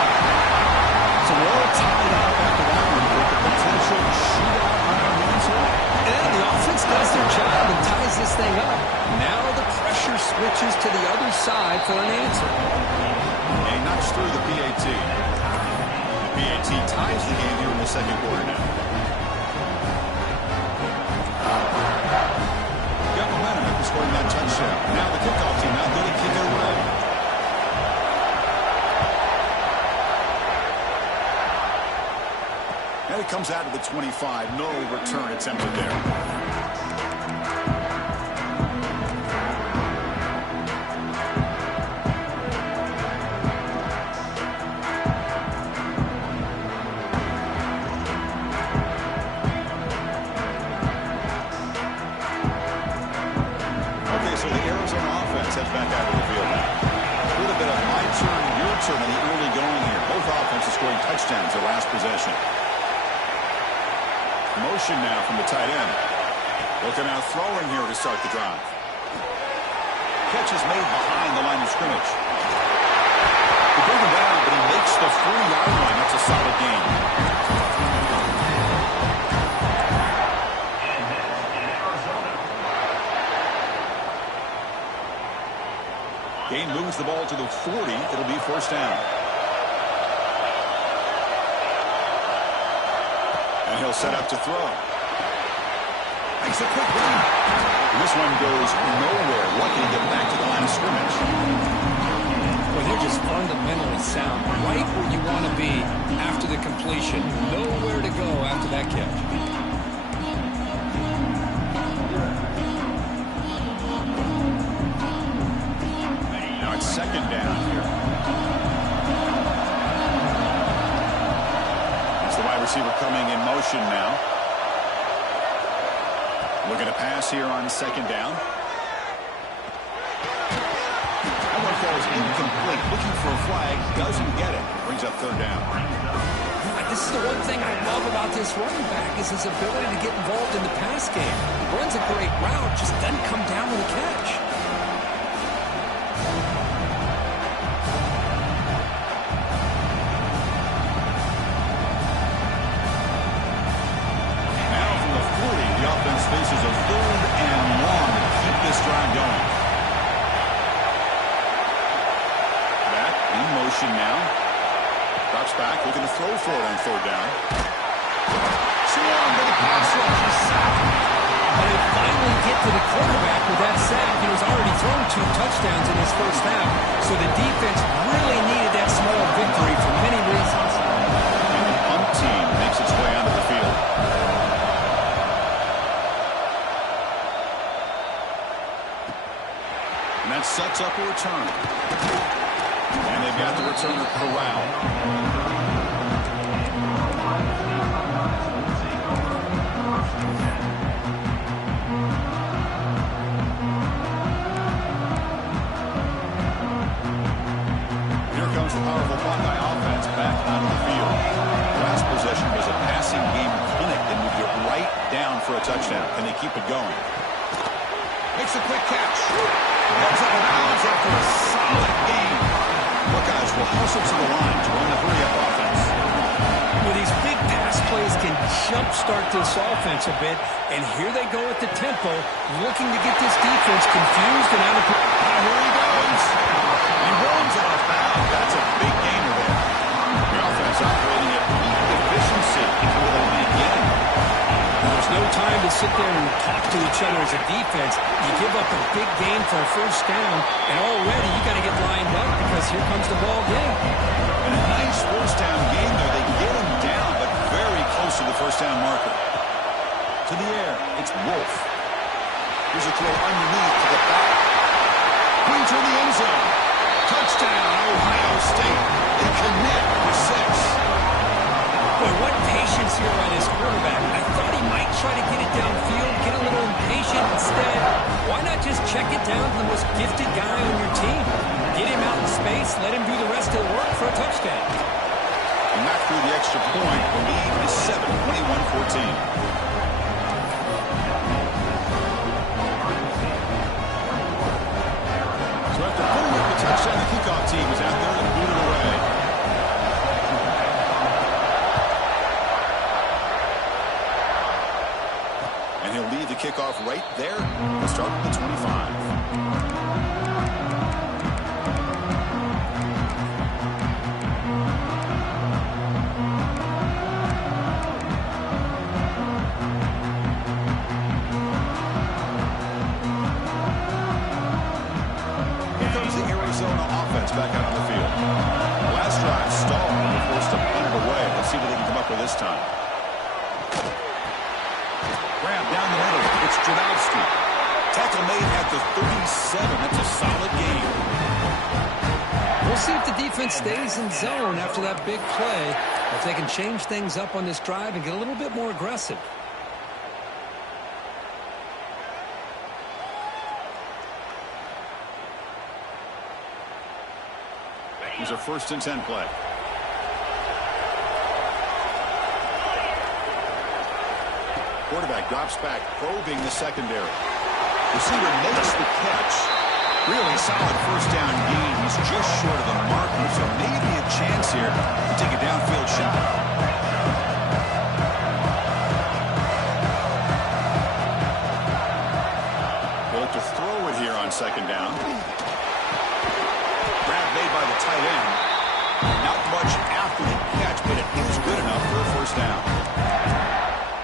So we're all tied up after that one with the potential shootout on our hands here. And the offense does their job and ties this thing up. Now the pressure switches to the other side for an answer. And knocks through the PAT. PAT ties the game here in the second quarter now. Got momentum after scoring that touchdown. Now the kickoff team out there to kick it away. And it comes out to the 25. No return attempted there. Heads back out of the field now. A little bit of my turn, your turn in the early going here. Both offenses scoring touchdowns their last possession. Motion now from the tight end. Looking out throwing here to start the drive. Catch is made behind the line of scrimmage. They bring him down, but he makes the 40-yard line. That's a solid gain. Gain moves the ball to the 40. It'll be first down. And he'll set up to throw. Makes a quick run. This one goes nowhere. Lucky to get back to the line of scrimmage. Well, they're just fundamentally sound. Right where you want to be after the completion. Nowhere to go after that catch. Second down here. It's the wide receiver coming in motion now. Looking to pass here on second down. That one falls incomplete. Looking for a flag. Doesn't get it. Brings up third down. This is the one thing I love about this running back is his ability to get involved in the pass game. Runs a great route, just doesn't come down with a catch. Faces a third and long to keep this drive going. Back in motion now. Drops back, looking to throw for it on third down. Too long for the pass rush. He's sacked. But they finally get to the quarterback with that sack. He was already thrown 2 touchdowns in his first half, so the defense really needed that small victory for many reasons. And the punt team makes its way onto the field. That sets up a return. And they've got the returner corralled. Here comes the powerful Buckeye offense back onto the field. Last possession was a passing game clinic and moved it right down for a touchdown. Can they keep it going? Makes a quick catch. Heads out of bounds after a solid game. Buckeyes will hustle to the line to run the hurry-up offense. Well, these big pass plays can jumpstart this offense a bit, and here they go at the tempo, looking to get this defense confused and out of... Here he goes. He runs out of bounds. That's a big gainer there. The offense operating at peak efficiency before they begin. There's no time to sit there and talk to each other as a defense. You give up a big gain for a first down, and already you got to get lined up because here comes the ball game. And a nice first down gain there. They get him down, but very close to the first down marker. To the air, it's Wolf. Here's a throw underneath to the back. Queen to the end zone. Touchdown, Ohio State. They connect for 6. Boy, what patience here by this quarterback. I thought he might try to get it downfield, get a little impatient. Instead, why not just check it down to the most gifted guy on your team? Get him out in space, let him do the rest of the work for a touchdown. And not through the extra point. The lead is 7, 21-14. So after putting up the touchdown, the kickoff team is out there to boot it away. And he'll leave the kickoff right there. He'll start at the 25. Grab down the middle. It's Jadowski. Tackle made at the 37. That's a solid game. We'll see if the defense stays in zone after that big play, if they can change things up on this drive and get a little bit more aggressive. Here's a 1st and 10 play. Quarterback drops back, probing the secondary. Receiver makes the catch. Really solid 1st down gain. He's just short of the marker, so maybe a chance here to take a downfield shot. They'll look to throw it here on 2nd down. Grab made by the tight end. Not much after the catch, but it is good enough for a 1st down.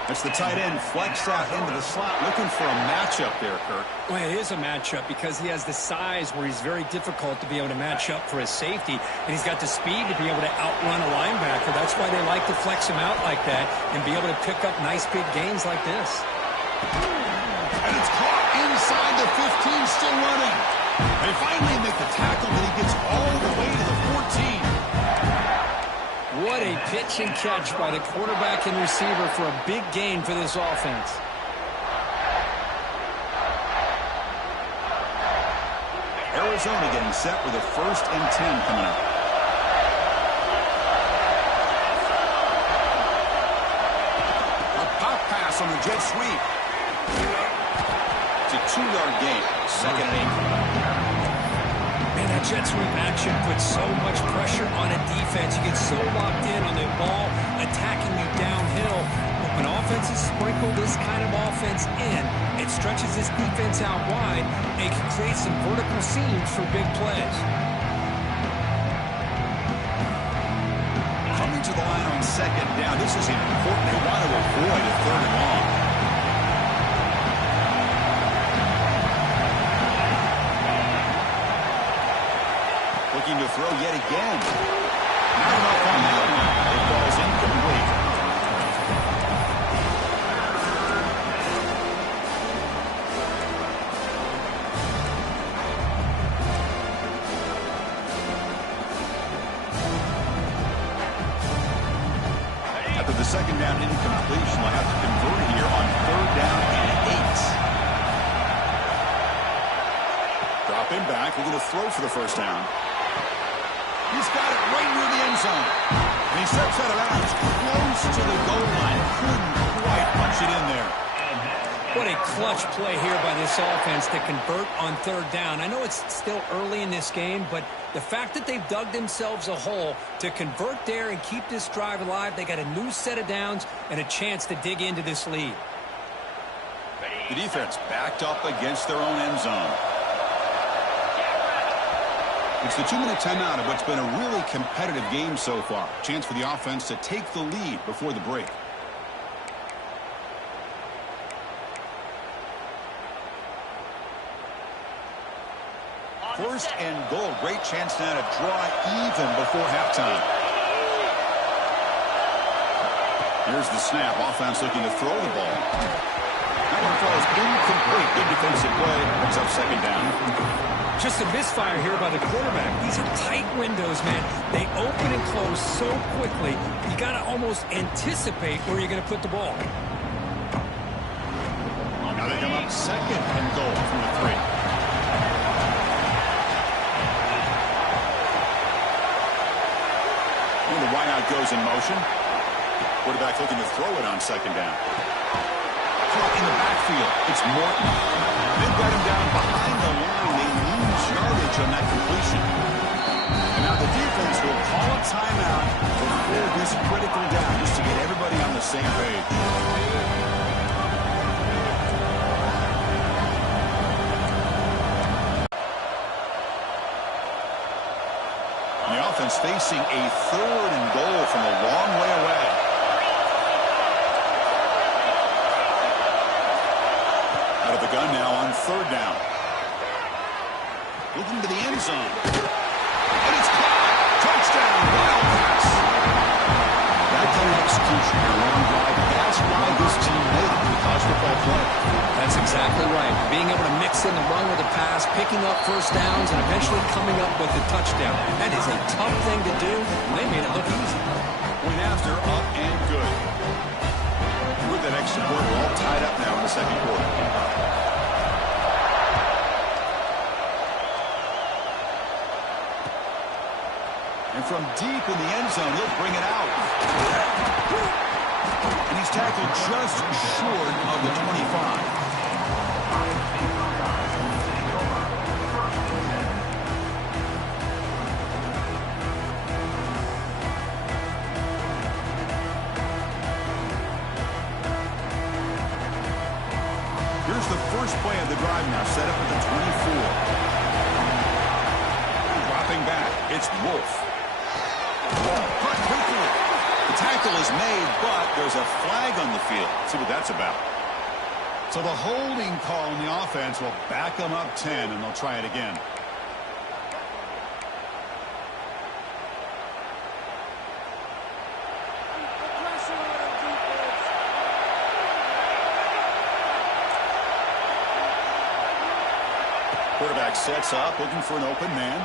That's the tight end flexed out into the slot, looking for a matchup there, Kirk. Well, it is a matchup because he has the size where he's very difficult to be able to match up for his safety, and he's got the speed to be able to outrun a linebacker. That's why they like to flex him out like that and be able to pick up nice big gains like this. And it's caught inside the 15, still running. They finally make the tackle, but he gets all the way to the 14. What a pitch and catch by the quarterback and receiver for a big gain for this offense. Arizona getting set with a 1st and 10 coming up. A pop pass on the jet sweep. It's a 2-yard gain. 2nd and 8. Man, that jet sweep action puts so much pressure on a defense. You get so locked in on the ball attacking you downhill. But when offenses sprinkle this kind of offense in, it stretches this defense out wide and can create some vertical seams for big plays. Coming to the line on 2nd down. This is important. They want to avoid a 3rd and long. Looking to throw yet again. Not enough on that one. It falls incomplete. After the 2nd down incompletion, they'll have to convert here on 3rd down and 8. Drop him back. Looking to throw for the 1st down. He's got it right near the end zone. And he steps out of bounds close to the goal line. Couldn't quite punch it in there. What a clutch play here by this offense to convert on 3rd down. I know it's still early in this game, but the fact that they've dug themselves a hole to convert there and keep this drive alive, they got a new set of downs and a chance to dig into this lead. The defense backed up against their own end zone. It's the 2-minute timeout of what's been a really competitive game so far. Chance for the offense to take the lead before the break. First and goal. Great chance now to draw even before halftime. Here's the snap. Offense looking to throw the ball. That one falls incomplete. Good defensive play. Brings up 2nd down. Just a misfire here by the quarterback. These are tight windows, man. They open and close so quickly, you got to almost anticipate where you're going to put the ball. Now they come up 2nd and goal from the 3. And the wideout goes in motion. Quarterback looking to throw it on 2nd down. Caught in the backfield. It's Morton. They've got him down behind the line. They lose yardage on that completion. And now the defense will call a timeout before this critical down just to get everybody on the same page. And the offense facing a 3rd and goal from a long way away. Out of the gun now on 3rd down. Looking to the end zone. And it's caught. Touchdown. Wild pass. That's an execution. A long drive. That's why this team made it to the college football That's exactly right. Being able to mix in the run with the pass, picking up first downs, and eventually coming up with the touchdown. That is a tough thing to do, and they made it look easy. Point after, up and good. With that extra point, we're all tied up now in the second quarter. And from deep in the end zone, he'll bring it out. And he's tackled just short of the 25. Here's the first play of the drive now, set up at the 24. Dropping back, it's Wolf. Cut quickly. The tackle is made, but there's a flag on the field. Let's see what that's about. So the holding call on the offense will back them up 10, and they'll try it again. Quarterback sets up, looking for an open man.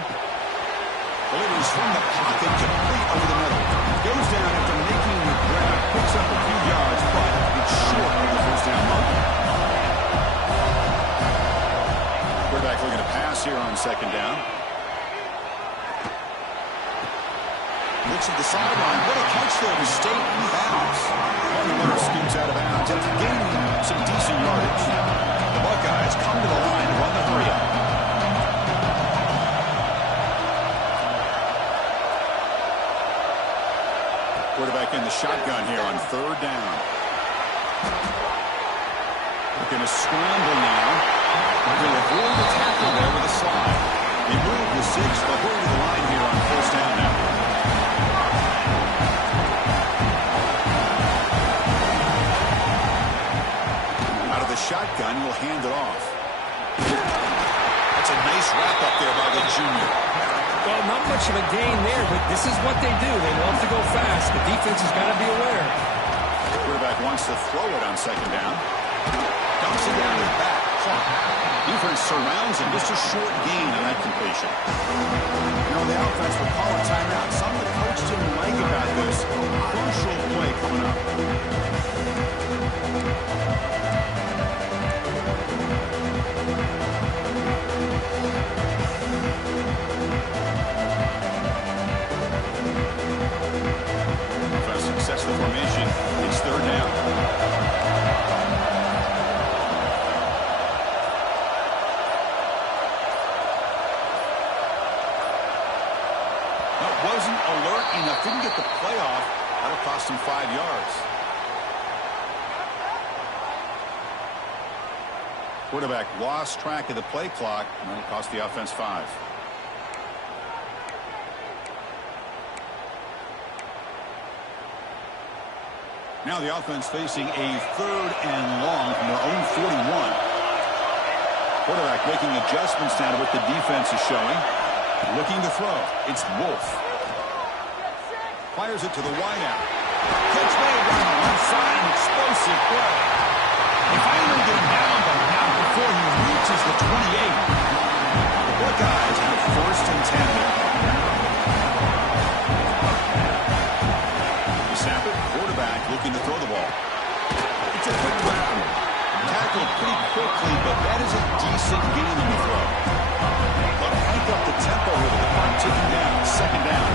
Delivers from the pocket, complete over the middle. Goes down after making the grab, picks up a few yards, but it's short of the first down moment. Quarterback looking to pass here on second down. Looks at the sideline. What a catch there to stay in bounds. And the runner scoots out of bounds after gaining some decent yardage. The Buckeyes come to the line to run the 3-up. Quarterback in the shotgun here on third down. Looking to scramble now. They're going to avoid the tackle there with a slide. They move the 6, but we're to the line here on first down now. Out of the shotgun, he'll hand it off. That's a nice wrap up there by the junior. Well, not much of a gain there, but this is what they do. They love to go fast. The defense has got to be aware. The quarterback wants to throw it on second down. Dumps it down his back. Clock. Defense surrounds him. Just a short gain on that completion. You know, the offense will call a timeout. Something the coach didn't like about this. Crucial play coming up. Sets the formation. It's third down. That wasn't alert enough. Didn't get the play off. That'll cost him 5 yards. Quarterback lost track of the play clock, and that'll cost the offense 5. Now the offense facing a third and long from their own 41. Quarterback making adjustments now to what the defense is showing. Looking to throw. It's Wolf. Fires it to the wideout. Catch made on the left side. Explosive play. They finally get him down, but not before he reaches the 28. The Buckeyes have first and 10 here. Looking to throw the ball. It's a quick round. Tackled pretty quickly, but that is a decent gain on the throw. But crank up the tempo here with the clock ticking down. Second down.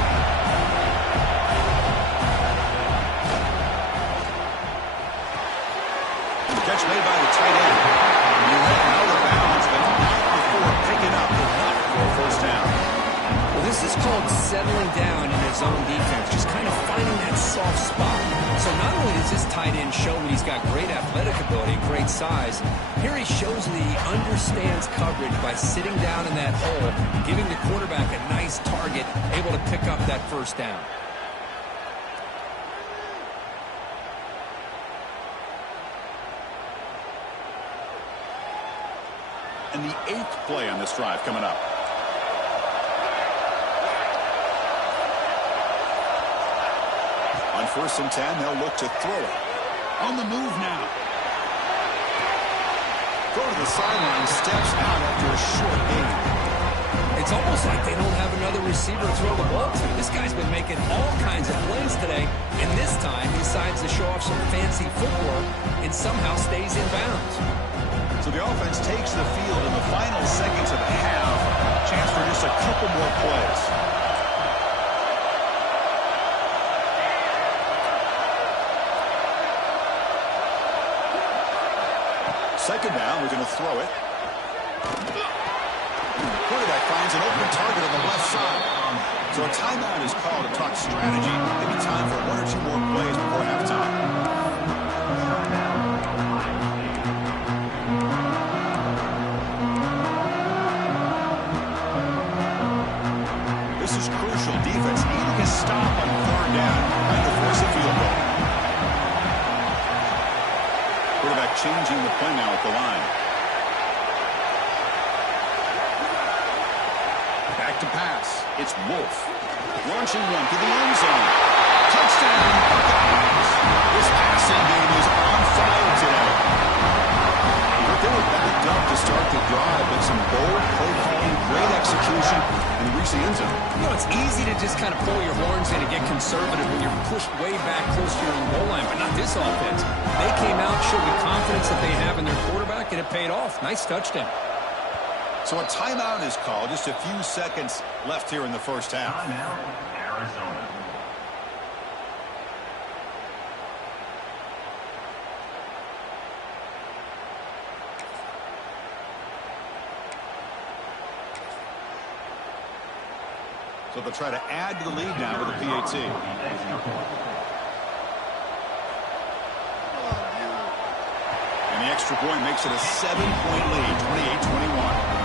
The catch made by the tight end. He ran out of bounds, but not before picking up enough for a first down. Well, this is called settling down in his own defense, just kind of finding that soft spot. So not only does this tight end show that he's got great athletic ability and great size, here he shows that he understands coverage by sitting down in that hole, giving the quarterback a nice target, able to pick up that first down. And the 8th play on this drive coming up. On first and 10, they'll look to throw it. On the move now. the sideline, steps out after a short gain. It's almost like they don't have another receiver to throw the ball to. This guy's been making all kinds of plays today, and this time he decides to show off some fancy footwork and somehow stays in bounds. So the offense takes the field in the final seconds of the half. Chance for just a couple more plays. Second down, we're going to throw it. Quarterback finds an open target on the left side. So a timeout is called to talk strategy. Maybe time for one or two more plays before halftime. This is crucial. Defense needing a stop on third down, trying to force a field goal. Quarterback changing the play now at the line. Back to pass. It's Wolf. Launching one to the end zone. Touchdown, Buckeyes. This passing game is on fire today. But they were backed up to start the drive, but some bold play calling, great execution, and reach the end zone. You know, it's easy to just kind of pull your horns in and get conservative when you're pushed way back close to your own goal line, but not this offense. They came out, showed the confidence that they have in their quarterback, and it paid off. Nice touchdown. So a timeout is called. Just a few seconds left here in the first half. Timeout, Arizona. So they'll try to add to the lead now with a PAT. And the extra point makes it a 7-point lead, 28-21.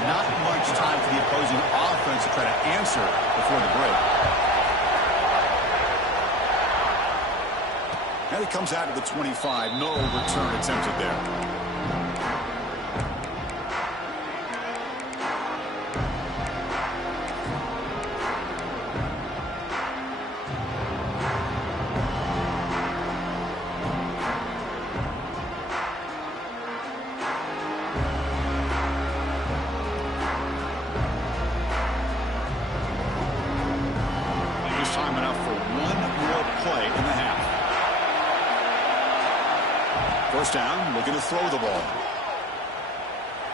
Not much time for the opposing offense to try to answer before the break. And he comes out to the 25. No return attempted there. First down, looking to throw the ball.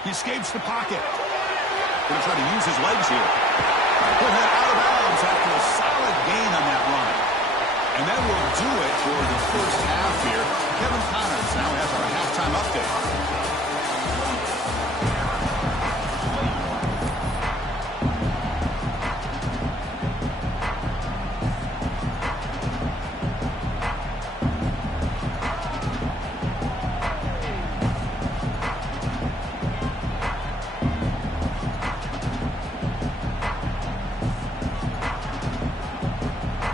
He escapes the pocket. Going to try to use his legs here. Put him out of bounds after a solid gain on that run. And that will do it for the first half here. Kevin Connors now has our halftime update.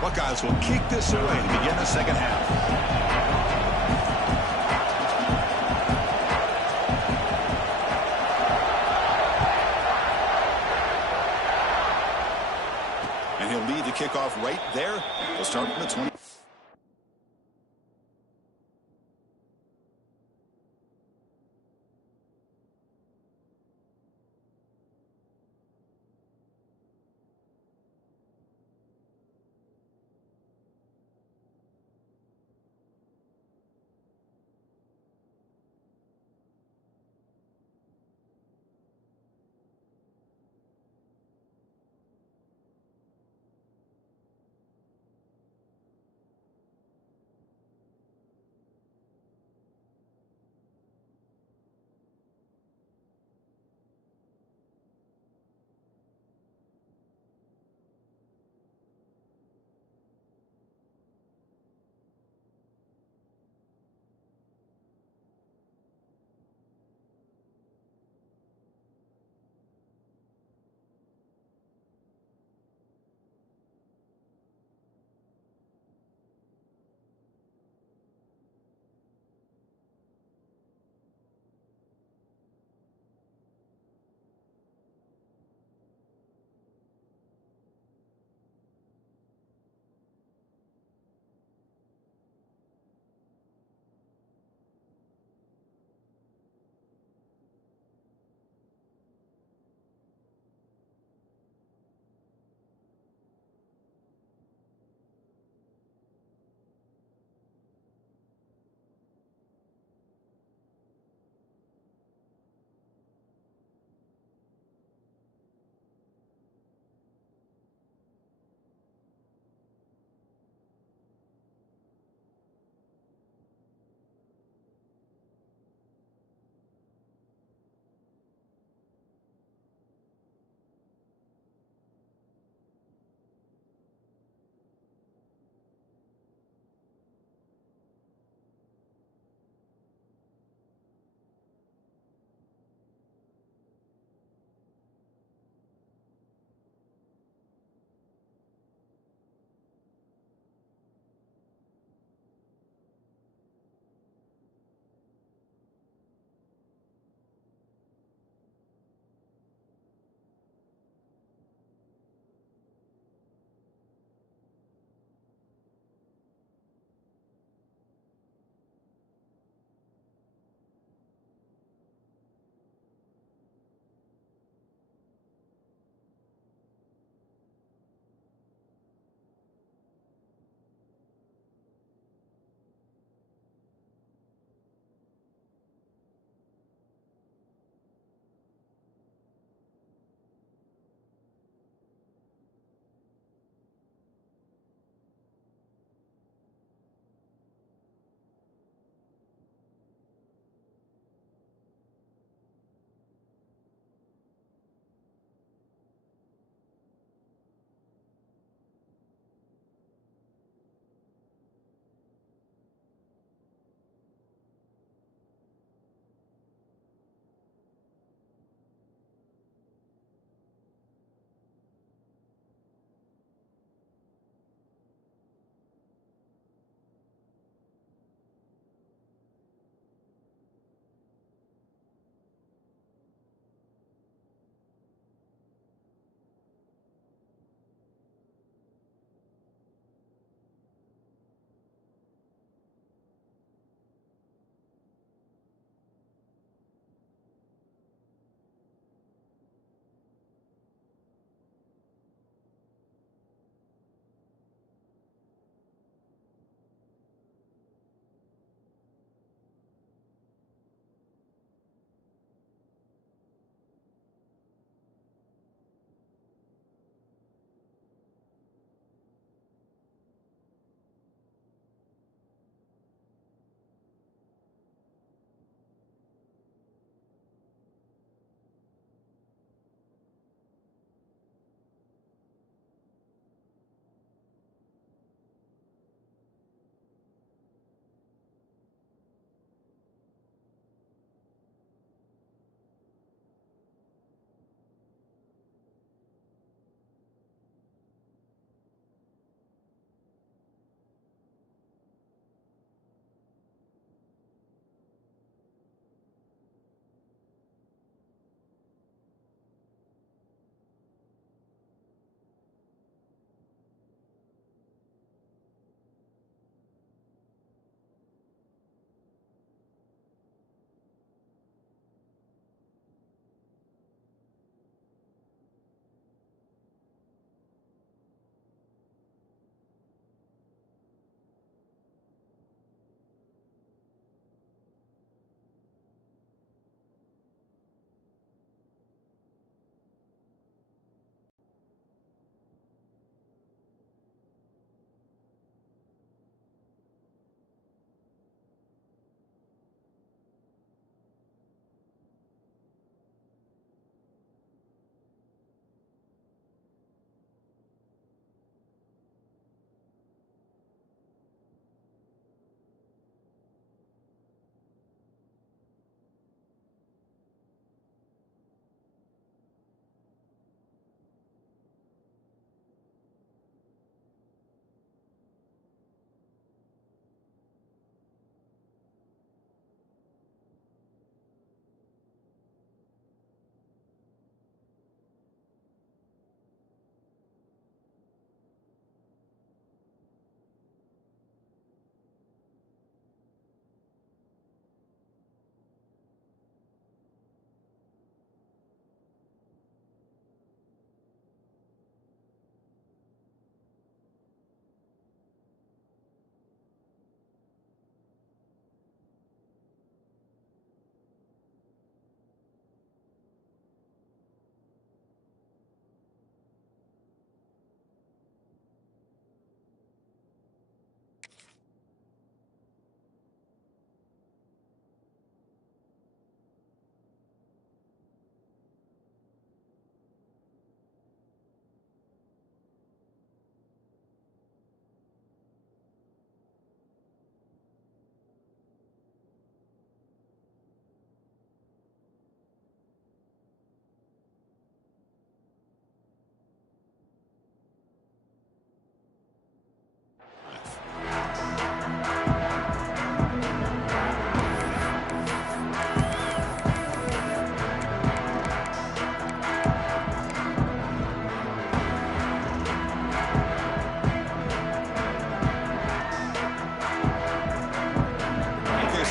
Buckeyes will kick this away to begin the second half. And he'll lead the kickoff right there. He'll start from the 20.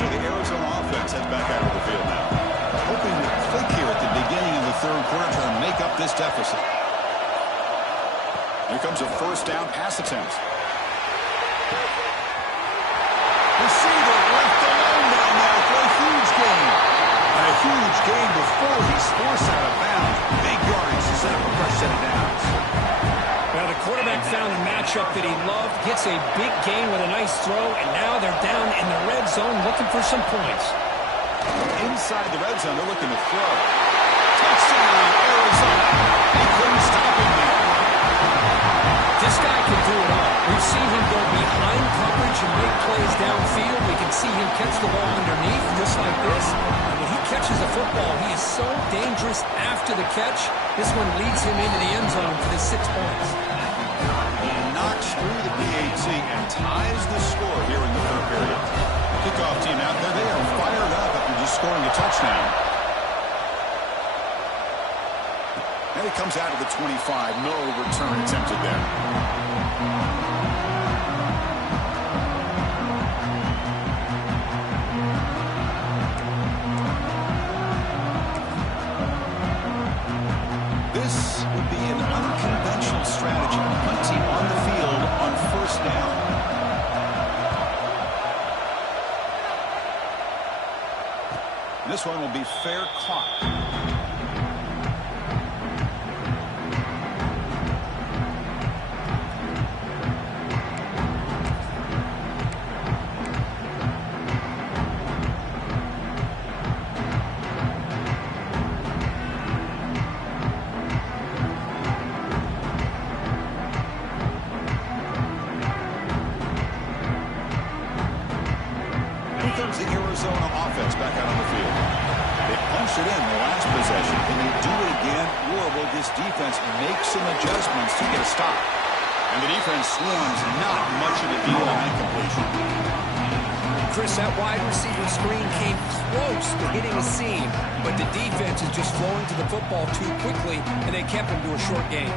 So the Arizona offense heads back out of the field now. Hoping to click here at the beginning of the third quarter to make up this deficit. Here comes a first down pass attempt. Receiver left alone down there for a huge gain. And a huge gain before he's forced out of bounds. Big yardage to set up a fresh set of downs. Well, the quarterback found a matchup that he loved, gets a big gain with a nice throw, and now they're down in the red zone looking for some points. Inside the red zone, they're looking to throw. Touchdown, Arizona. They couldn't stop him there. This guy can do it all. We've seen him go behind coverage and make plays downfield. We can see him catch the ball underneath just like this. And when he catches a football, he is so dangerous after the catch. This one leads him into the end zone for the 6 points. He knocks through the PAT and ties the score here in the third period. Kickoff team out there, they are fired up after just scoring a touchdown. And he comes out of the 25. No return attempted there. This would be an unconventional strategy. Punting on the field on first down. This one will be fair caught. Comes the Arizona offense back out on the field. They punched it in the last possession. Can they do it again, or will this defense make some adjustments to get a stop? And the defense slams not much of a deal on incompletion. Chris, that wide receiver screen came close to hitting a seam, but the defense is just flowing to the football too quickly, and they kept him to a short game.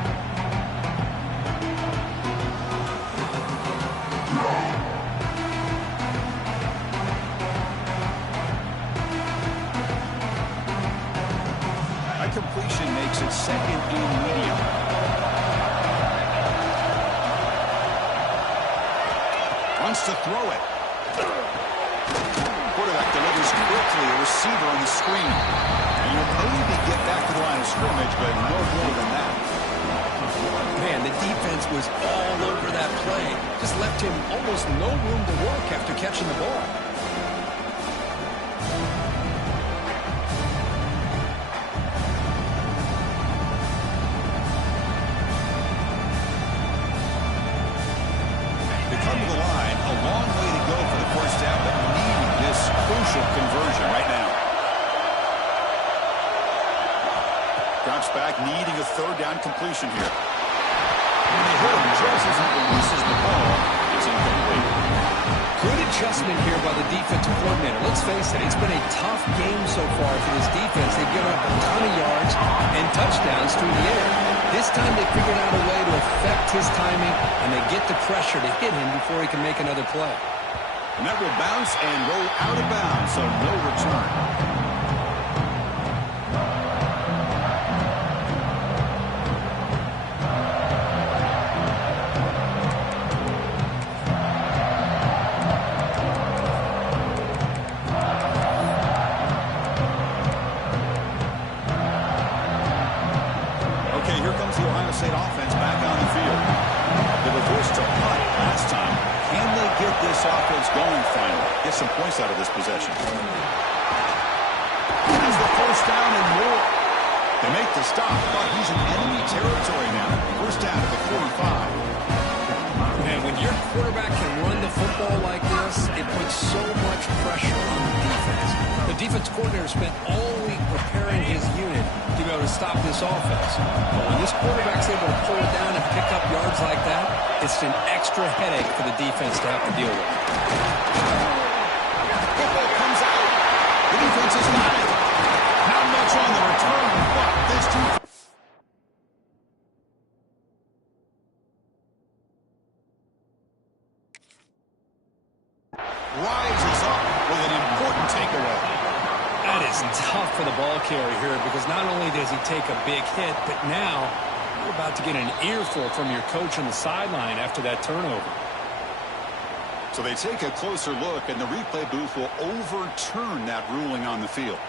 Completion makes it second and medium. Wants to throw it. Quarterback delivers quickly. A receiver on the screen. And you'll maybe get back to the line of scrimmage, but no more than that. Man, the defense was all over that play. Just left him almost no room to work after catching the ball. Come to the line, a long way to go for the first down, but need this crucial conversion right now. Drops back, needing a third down completion here. And they hit him just as he releases the ball. It's incomplete. Good adjustment here by the defensive coordinator. Let's face it, it's been a tough game so far for this defense. They've given up a ton of yards and touchdowns through the air. This time they figured out a way to affect his timing, and they get the pressure to hit him before he can make another play. And that will bounce and roll out of bounds, so no return. State offense back on the field. They were forced to punt last time. Can they get this offense going finally? Get some points out of this possession. Has the first down and more. They make the stop, but he's in enemy territory now. First down at the 45. Man, when your quarterback can run the football like this, it puts so much pressure on the defense. The defense coordinator spent all week preparing his unit to be able to stop this offense. But when this quarterback's able to pull it down and pick up yards like that, it's an extra headache for the defense to have to deal with. Football comes out. The defense has got it. Not much on the return, but this defense rises up. with an important takeaway. That is tough for the ball carrier here because not only does he take a big hit, but now you're about to get an earful from your coach on the sideline after that turnover. So they take a closer look, and the replay booth will overturn that ruling on the field.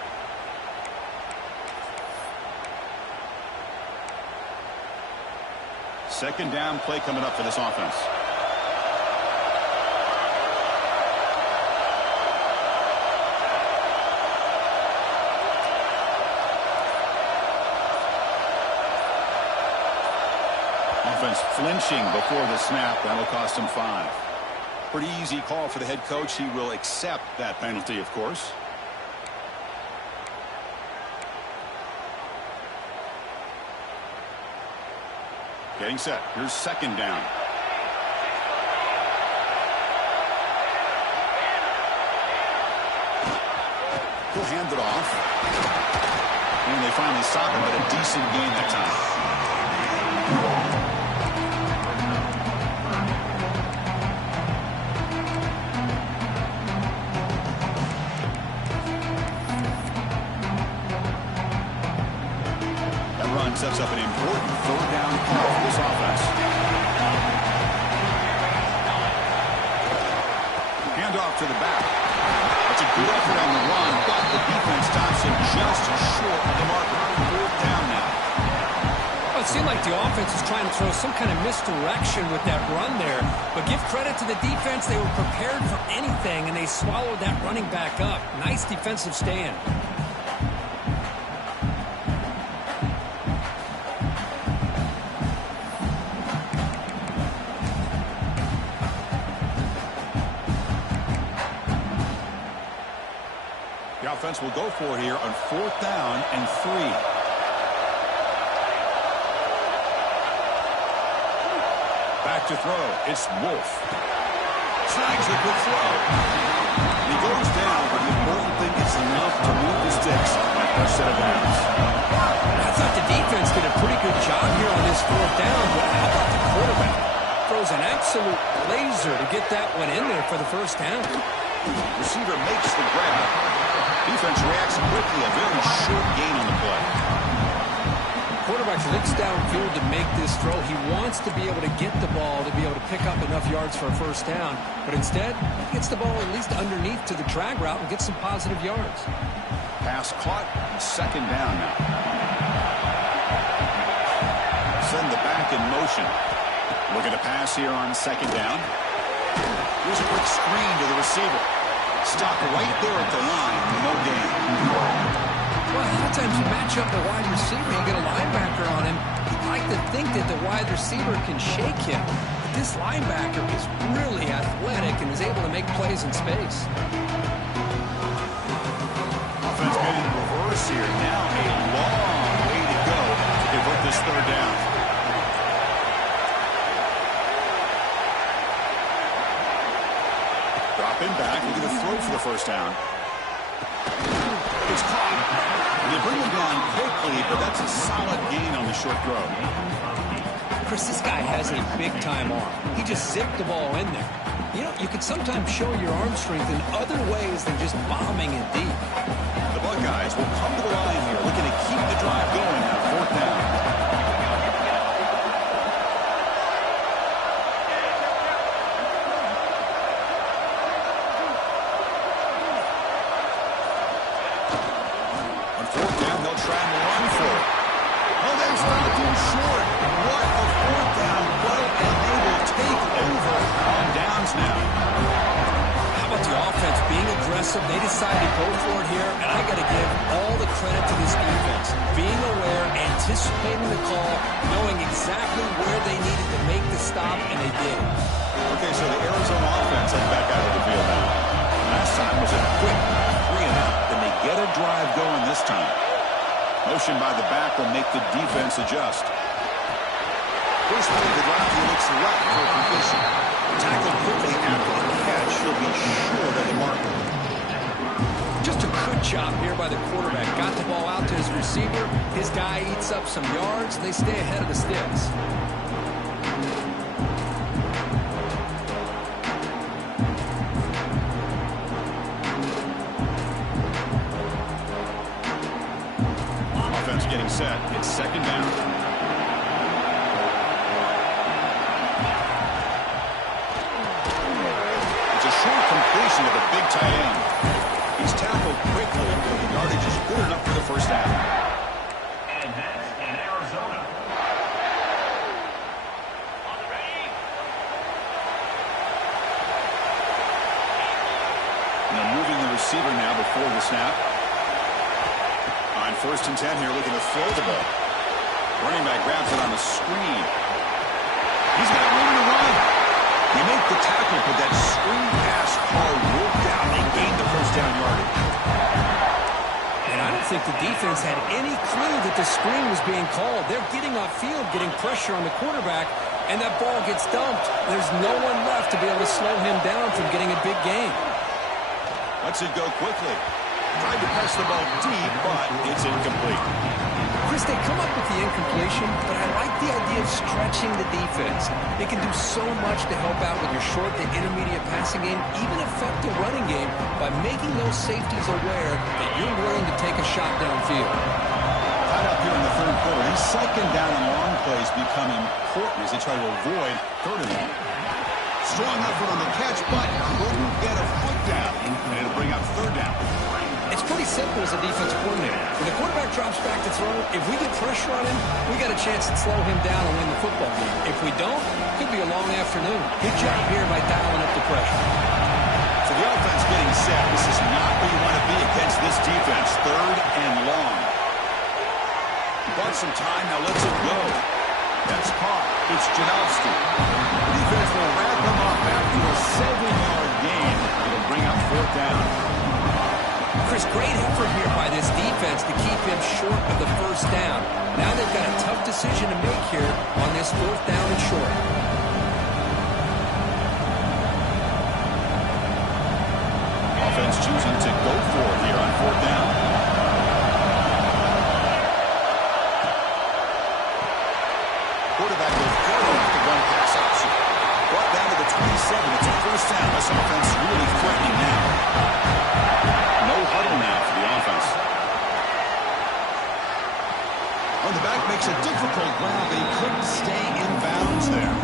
Second down play coming up for this offense. Offense flinching before the snap. That'll cost him 5. Pretty easy call for the head coach. He will accept that penalty, of course. Getting set. Here's second down. He'll hand it off. And they finally stop him, but a decent gain that time. Sets up an important third down call for this offense. Handoff to the back. That's a good effort on the run, but the defense stops him just short of the marker. Fourth down now. Well, it seemed like the offense was trying to throw some kind of misdirection with that run there. But give credit to the defense. They were prepared for anything, and they swallowed that running back up. Nice defensive stand. The offense will go for it here on fourth down and 3. Back to throw. It's Wolf. Snags a good throw. He goes down, but the important thing is enough to move the sticks at their set of downs. I thought the defense did a pretty good job here on this fourth down, but how about the quarterback? Throws an absolute laser to get that one in there for the first down. Receiver makes the grab. Defense reacts quickly. A very short gain on the play. Quarterback looks downfield to make this throw. He wants to be able to get the ball to be able to pick up enough yards for a first down. But instead, he gets the ball at least underneath to the drag route and gets some positive yards. Pass caught. Second down now. Send the back in motion. Looking to pass here on second down. Here's a quick screen to the receiver. Stop right there at the line. No gain. Well, a lot of times you match up the wide receiver, you get a linebacker on him. You'd like to think that the wide receiver can shake him. But this linebacker is really athletic and is able to make plays in space. Offense getting reverse here. Now a long way to go to convert this third down. Dropping back. Look at the throw for the first down. It's caught. They bring him down quickly, but that's a solid gain on the short throw. Chris, this guy has a big-time arm. He just zipped the ball in there. You know, you can sometimes show your arm strength in other ways than just bombing it deep. The Buckeyes will come to the line here, looking to keep the drive going on fourth down. They decided to go for it here, and I got to give all the credit to this defense. Being aware, anticipating the call, knowing exactly where they needed to make the stop, and they did. Okay, so the Arizona offense heading back out of the field now. Last time was a quick 3-and-out. Then they get a drive going this time. Motion by the back will make the defense adjust. First play of the drive, he looks left for a completion. Tackled quickly after the catch. He'll be short of the marker. Just a good job here by the quarterback. Got the ball out to his receiver. His guy eats up some yards. They stay ahead of the sticks. set. It's second down. It's a short completion of the big tight end. He's tackled quickly, but the yardage is good enough for the first down. And that's in Arizona. Now moving the receiver now before the snap. On 1st and 10 here, looking to throw the ball. Running back grabs it on the screen. He's got room to run. They make the tackle, but that screen pass hard worked out. They gained the first down yardage. And I don't think the defense had any clue that the screen was being called. They're getting off field, getting pressure on the quarterback, and that ball gets dumped. There's no one left to be able to slow him down from getting a big gain. Lets it go quickly. Tried to press the ball deep, but it's incomplete. Chris, they come up with the incompletion, but I like the idea of stretching the defense. They can do so much to help out with your short to intermediate passing game, even affect the running game by making those safeties aware that you're willing to take a shot downfield. Tied up here in the third quarter. These second down and long plays become important as they try to avoid third and long. Strong effort on the catch, but couldn't get a foot down. And it'll bring up third down. It's pretty simple as a defensive coordinator. When the quarterback drops back to throw, if we get pressure on him, we got a chance to slow him down and win the football game. If we don't, it could be a long afternoon. Good job here by dialing up the pressure. So the offense getting set. This is not where you want to be against this defense. Third and long. Bought some time, now lets it go. That's caught. It's Janowski. Defense will wrap him up after a 7-yard gain. It'll bring up fourth down. Chris, great effort here by this defense to keep him short of the first down. Now they've got a tough decision to make here on this fourth down and short. Offense choosing to go for it here on fourth down. Quarterback will go with the one pass option. Brought down to the 27. It's a first down. This offense really threatening now. No huddle now for the offense. On the back makes a difficult grab. They couldn't stay in bounds there.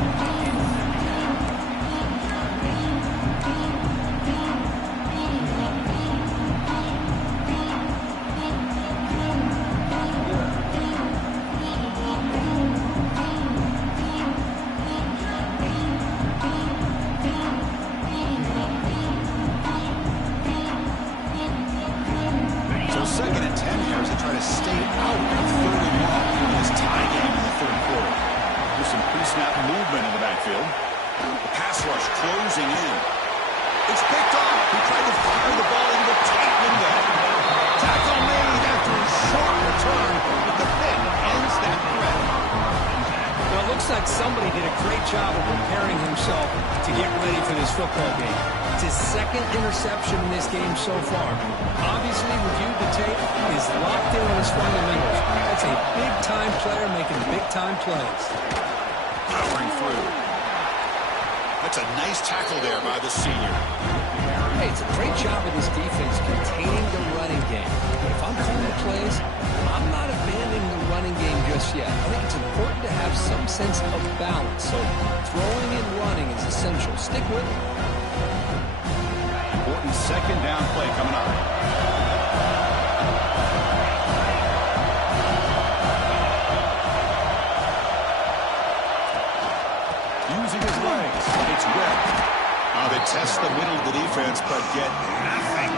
Somebody did a great job of preparing himself to get ready for this football game. It's his second interception in this game so far. Obviously, reviewed the tape, is locked in on his fundamentals. That's a big-time player making big-time plays. Powering through. That's a nice tackle there by the senior. Hey, it's a great job of this defense containing the running game. But if I'm calling the plays, I'm not abandoning the running game just yet. I think it's important to have some sense of balance. So throwing and running is essential. Stick with it. Important second down play coming up. Using his legs. It's Webb. They test the middle of the defense, but get nothing.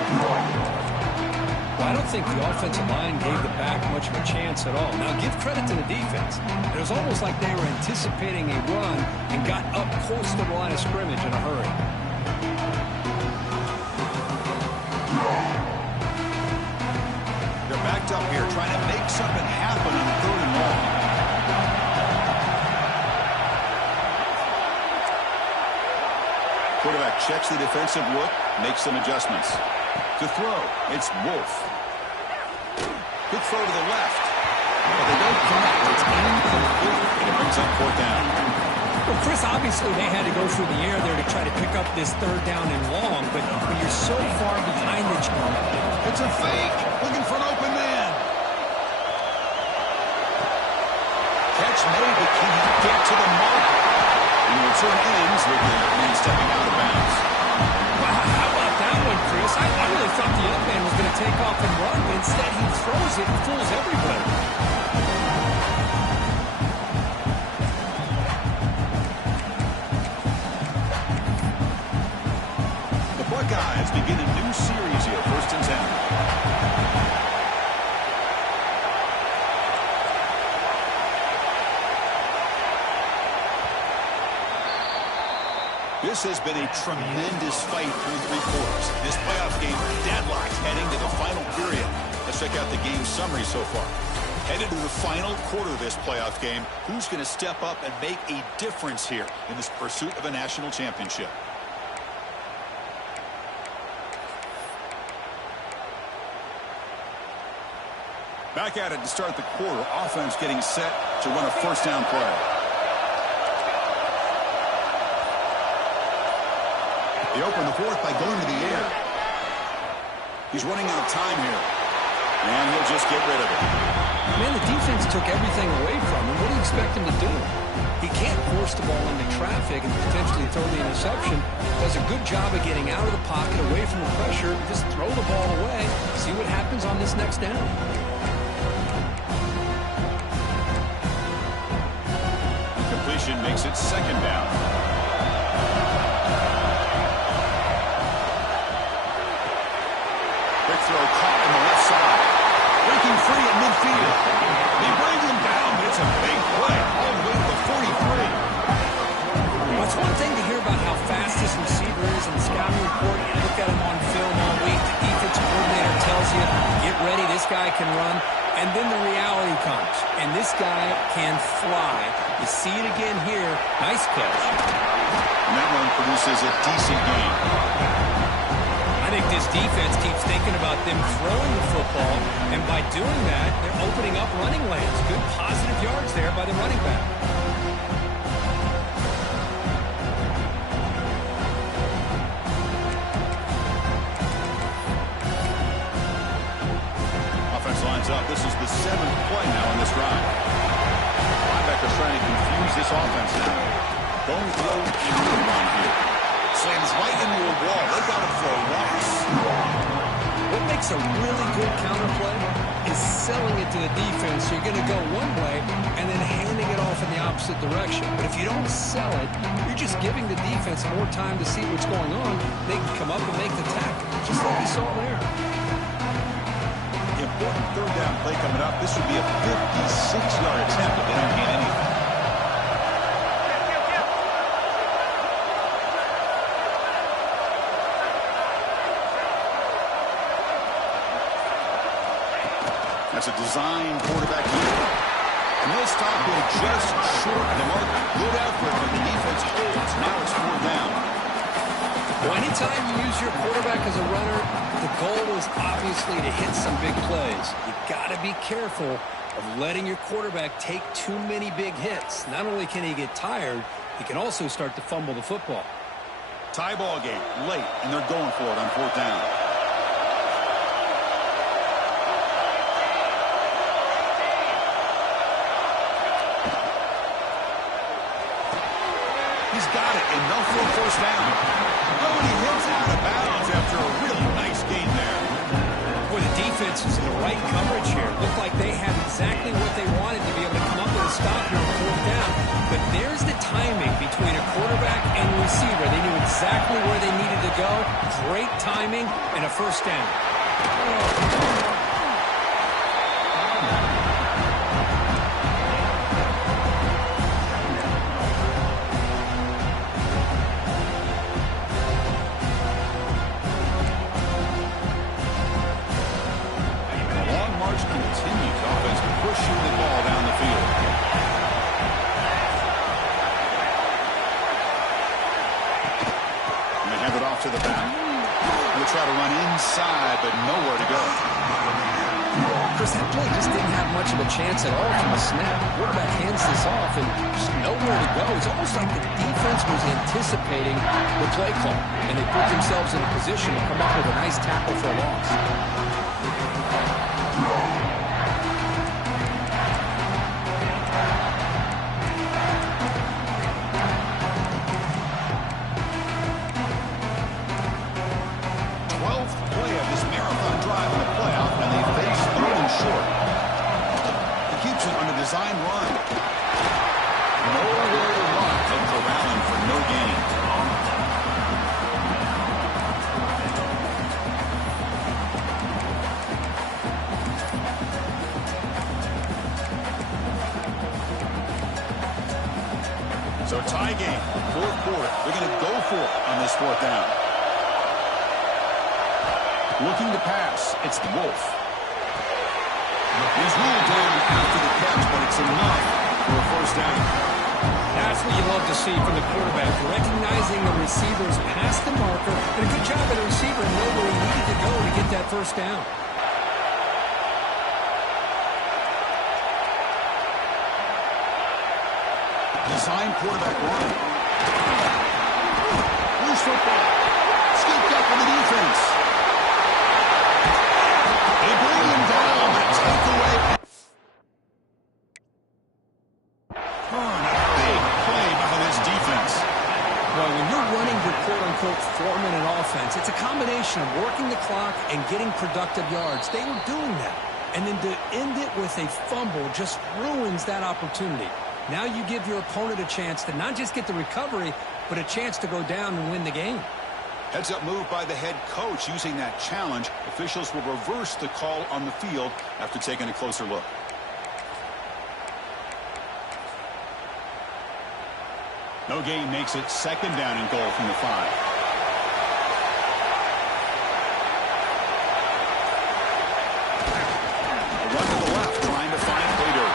Well, I don't think the offensive line gave the back much of a chance at all. Now, give credit to the defense. It was almost like they were anticipating a run and got up close to the line of scrimmage in a hurry. They're backed up here trying to make something happen on third and long. Quarterback checks the defensive look, makes some adjustments. To throw, it's Wolf. Good throw to the left. But they don't connect. It's incomplete. And it brings up fourth down. Well, Chris, obviously they had to go through the air there to try to pick up this third down and long, but when you're so far behind the... It's a fake. Looking for an open man. catch made, but can he get to the mark? And the return ends with the man stepping out of bounds. Wow, how about that one, Chris? I really thought the young man was going to take off and run, but instead he throws it and fools everybody. The Buckeyes begin a new series here, 1st and 10. This has been a tremendous fight through 3 quarters. This playoff game deadlocked heading to the final period. Let's check out the game summary so far. Headed to the final quarter of this playoff game, who's going to step up and make a difference here in this pursuit of a national championship? Back at it to start the quarter. Offense getting set to run a 1st down play. They open the 4th by going to the air. He's running out of time here. And he'll just get rid of it. Man, the defense took everything away from him. What do you expect him to do? He can't force the ball into traffic and potentially throw the interception. Does a good job of getting out of the pocket, away from the pressure. Just throw the ball away. See what happens on this next down. Completion makes it 2nd down. Quick throw caught on the left side. Breaking free at midfield. They bring him down, but it's a big play all the way to the 43. Well, it's one thing to hear about how fast this receiver is in the scouting report. You look at him on film all week. The defense coordinator tells you, get ready, this guy can run. And then the reality comes, and this guy can fly. You see it again here. Nice catch. And that one produces a decent gain. I think this defense keeps thinking about them throwing the football, and by doing that, they're opening up running lanes. Good positive yards there by the running back. Offense lines up. This is the 7th play now on this drive. Linebackers trying to confuse this offense now. Don't throw anyone here. Slams right into a wall. They got it for a loss. What makes a really good counterplay is selling it to the defense. So you're going to go one way and then handing it off in the opposite direction. But if you don't sell it, you're just giving the defense more time to see what's going on. They can come up and make the tackle, just like we saw there. Important 3rd down play coming up. This would be a 56-yard attempt if they don't gain anything. That's a design quarterback here. And they'll stop him just short of the mark. Good effort, but the defense holds. Now it's 4th down. Well, anytime you use your quarterback as a runner, the goal is obviously to hit some big plays. You got to be careful of letting your quarterback take too many big hits. Not only can he get tired, he can also start to fumble the football. Tie ball game late, and they're going for it on 4th down. He's got it, enough for a 1st down. Oh, and he hits out of bounds after a really nice gain there. Boy, the defense is in the right coverage here. Looked like they had exactly what they wanted to be able to come up with a stop here on 4th down. But there's the timing between a quarterback and a receiver. They knew exactly where they needed to go. Great timing and a 1st down. Continues offense pushing the ball down the field. And they hand it off to the back. He'll try to run inside, but nowhere to go. Chris, that play just didn't have much of a chance at all from the snap. Quarterback hands this off and just nowhere to go. It's almost like the defense was anticipating the play call, and they put themselves in a position to come up with a nice tackle for a loss. fifth play of this marathon drive in the playoff, and they face third and short. He keeps it on a design run. Nowhere to run, and corralling for no gain. So tie game, fourth quarter. They're going to go for it on this fourth down. Looking to pass, it's Wolf. He's ruled down after the catch, but it's enough for a first down. That's what you love to see from the quarterback, recognizing the receivers past the marker, and a good job of the receiver know where he needed to go to get that first down. Design quarterback run. Loose football. Scooped up in the defense. They bring him down, but take away. A big play by this defense. Well, when you're running your quote-unquote four-minute offense, it's a combination of working the clock and getting productive yards. They were doing that. And then to end it with a fumble just ruins that opportunity. Now you give your opponent a chance to not just get the recovery, but a chance to go down and win the game. Heads-up move by the head coach using that challenge. Officials will reverse the call on the field after taking a closer look. No gain makes it second down and goal from the 5. A run to the left, trying to find Bader.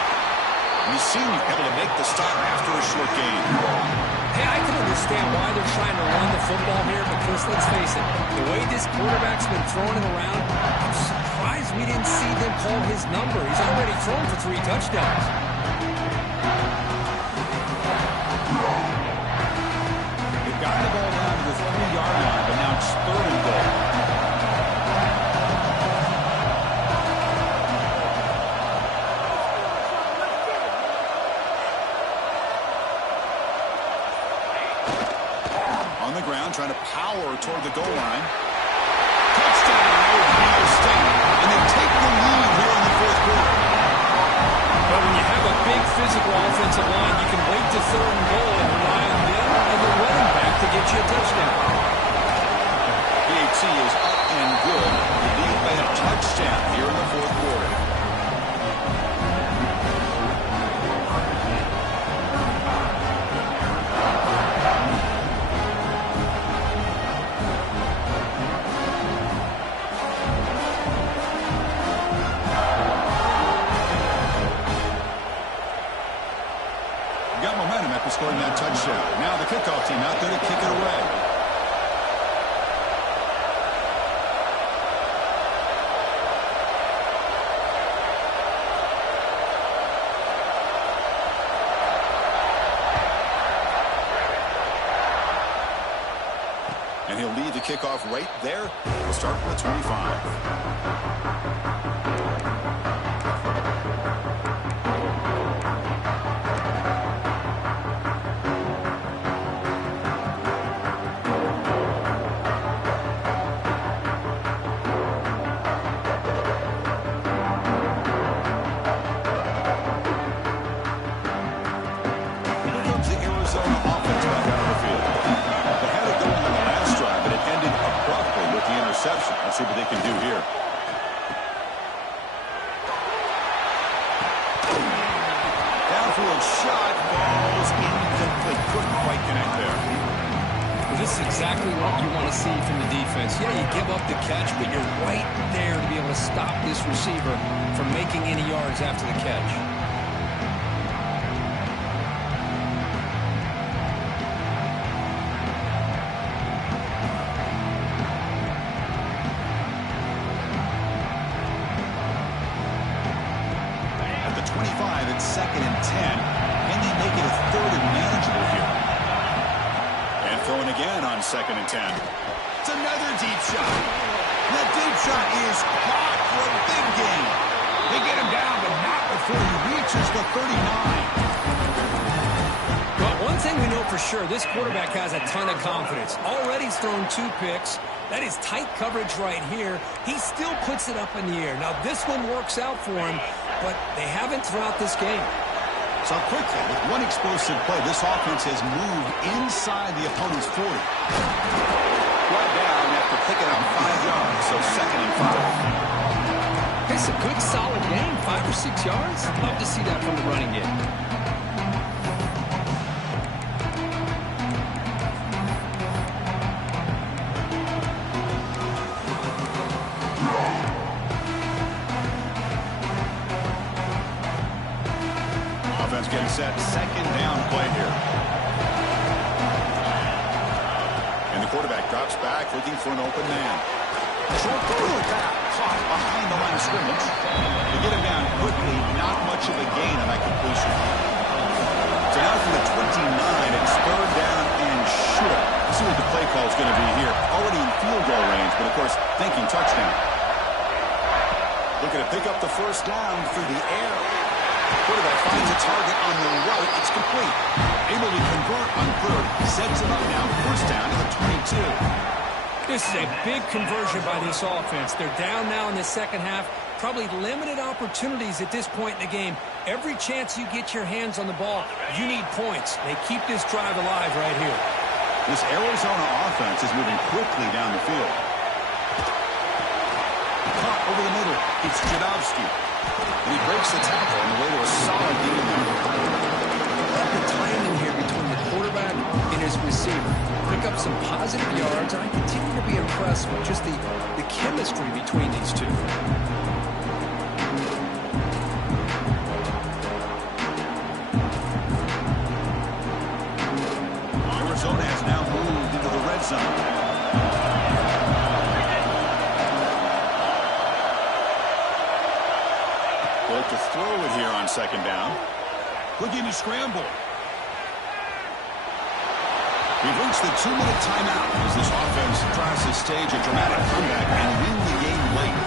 He's seen you able to make the stop after a short gain. Hey, I can understand why they're trying to run the football here, because let's face it, the way this quarterback's been throwing it around, I'm surprised we didn't see them call his number. He's already thrown for 3 touchdowns. They've gotten the ball down to the 3-yard line, but now it's third and goal. On the ground, trying to power toward the goal line. Touchdown, Ohio State. And they take the lead here in the fourth quarter. But when you have a big physical offensive line, you can wait to third and goal and rely on them and the running back to get you a touchdown. PAT is up and good. The lead by a touchdown here in the fourth quarter. Got momentum after scoring that touchdown. Now the kickoff team out there to kick it away. And he'll lead the kickoff right there. We'll start with 25. Let's see what they can do here. Downfield shot, falls incomplete. Couldn't quite connect there. Well, this is exactly what you want to see from the defense. Yeah, you give up the catch, but you're right there to be able to stop this receiver from making any yards after the catch. Second and 10. Can they make it a third and manageable here? And throwing again on second and 10. It's another deep shot. That deep shot is caught for a big gain. They get him down, but not before he reaches the 39. Well, One thing we know for sure, this quarterback has a ton of confidence. Already he's thrown 2 picks. That is tight coverage right here. He still puts it up in the air. Now, this one works out for him, but they haven't throughout this game. So quickly, with one explosive play, this offense has moved inside the opponent's 40. Right down after picking up 5 yards, so 2nd and 5. It's a good, solid game, 5 or 6 yards. Love to see that from the running game. Offense getting set, 2nd down play here. And the quarterback drops back, looking for an open man. Short throw to the back, caught behind the line of scrimmage. They get him down quickly, not much of a gain on that completion. So now from the 29, it's 3rd down and short. Let's see what the play call is going to be here. Already in field goal range, but of course, thinking touchdown. Looking to pick up the 1st down through the air. Quarterback finds a target on the right. It's complete. Able to convert on 3rd. Sets it up now. 1st down to the 22. This is a big conversion by this offense. They're down now in the 2nd half. Probably limited opportunities at this point in the game. Every chance you get your hands on the ball, you need points. They keep this drive alive right here. This Arizona offense is moving quickly down the field. Caught over the middle. It's Jadowski. And he breaks the tackle on the way to a solid game there. The timing here between the quarterback and his receiver. Pick up some positive yards, and I continue to be impressed with just the chemistry between these two. Arizona has now moved into the red zone. Look to throw it here on 2nd down. Looking to scramble. We've reached the 2-minute timeout as this offense tries to stage a dramatic comeback and win the game late.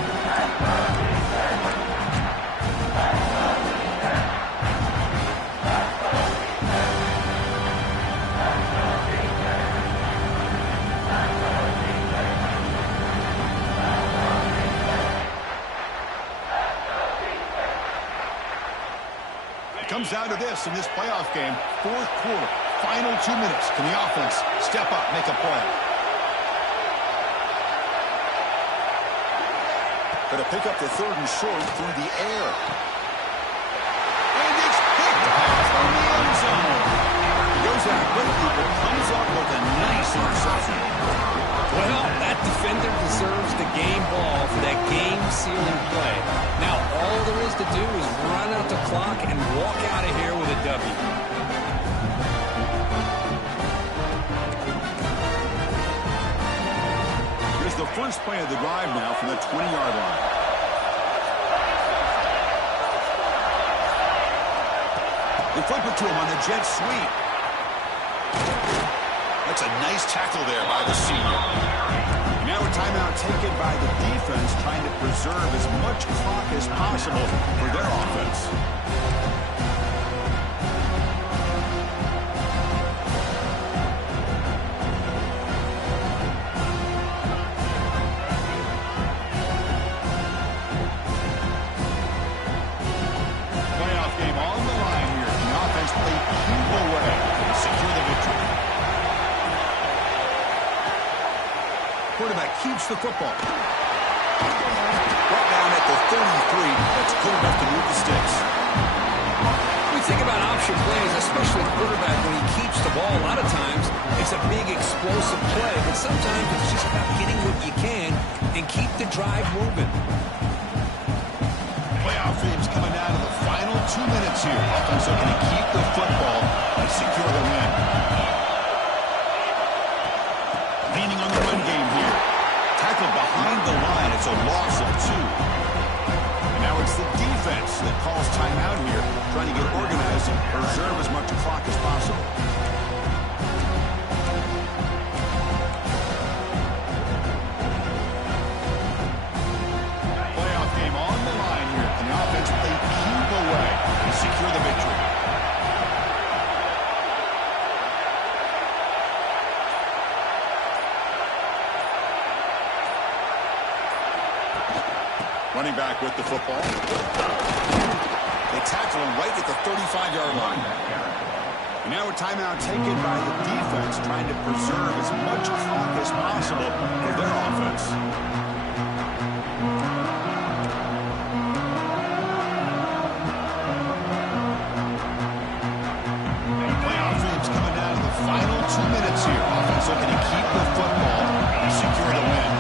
It comes down to this in this playoff game, 4th quarter. Final 2 minutes. Can the offense step up, make a play? Going to pick up the 3rd and short through the air. And it's picked off from the end zone. He goes out quickly, but comes up with a nice interception. Well, that defender deserves the game ball for that game-sealing play. Now, all there is to do is run out the clock and walk out of here with a W. The first play of the drive now from the 20-yard line. They flip it to him on the jet sweep. That's a nice tackle there by the senior. Now a timeout taken by the defense, trying to preserve as much clock as possible for their offense. Quarterback keeps the football. Brought down at the 33. That's good enough to move the sticks. We think about option plays, especially quarterback when he keeps the ball. A lot of times it's a big explosive play, but sometimes it's just about getting what you can and keep the drive moving. Playoff games coming down to the final 2 minutes here. Offense looking to keep the football and secure the win. Leaning on the run game here. Tackled behind the line. It's a loss of 2. And now it's the defense that calls timeout here, trying to get organized and preserve as much clock as possible. Playoff game on the line here. And the offense play keep away and secure the victory. Running back with the football. They tackle him right at the 35-yard line. And now a timeout taken by the defense, trying to preserve as much clock as possible for their offense. Playoff games coming down to the final 2 minutes here. Offense looking to keep the football and secure the win.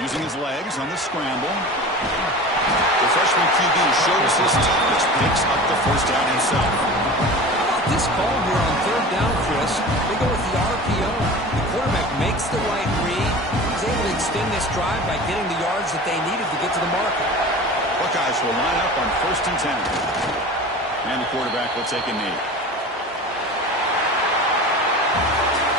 Using his legs on the scramble. The freshman QB shows his toughness, picks up the first down himself. How about this call here on third down, Chris? They go with the RPO. The quarterback makes the right read. He's able to extend this drive by getting the yards that they needed to get to the marker. Buckeyes will line up on 1st and 10. And the quarterback will take a knee.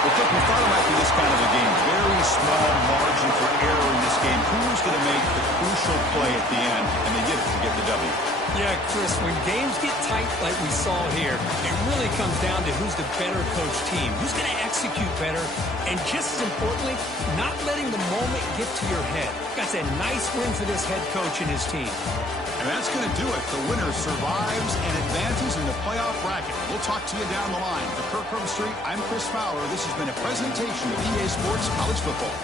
Well, Cook, we thought it might be this kind of a game. Very small margin for error in this game. Who's going to make the crucial play at the end? And they did it to get the W. Yeah, Chris, when games get tight like we saw here, it really comes down to who's the better coached team, who's going to execute better, and just as importantly, not letting the moment get to your head. That's a nice win for this head coach and his team. And that's going to do it. The winner survives and advances in the playoff bracket. We'll talk to you down the line. For Kirk Street, I'm Chris Fowler. This has been a presentation of EA Sports College Football.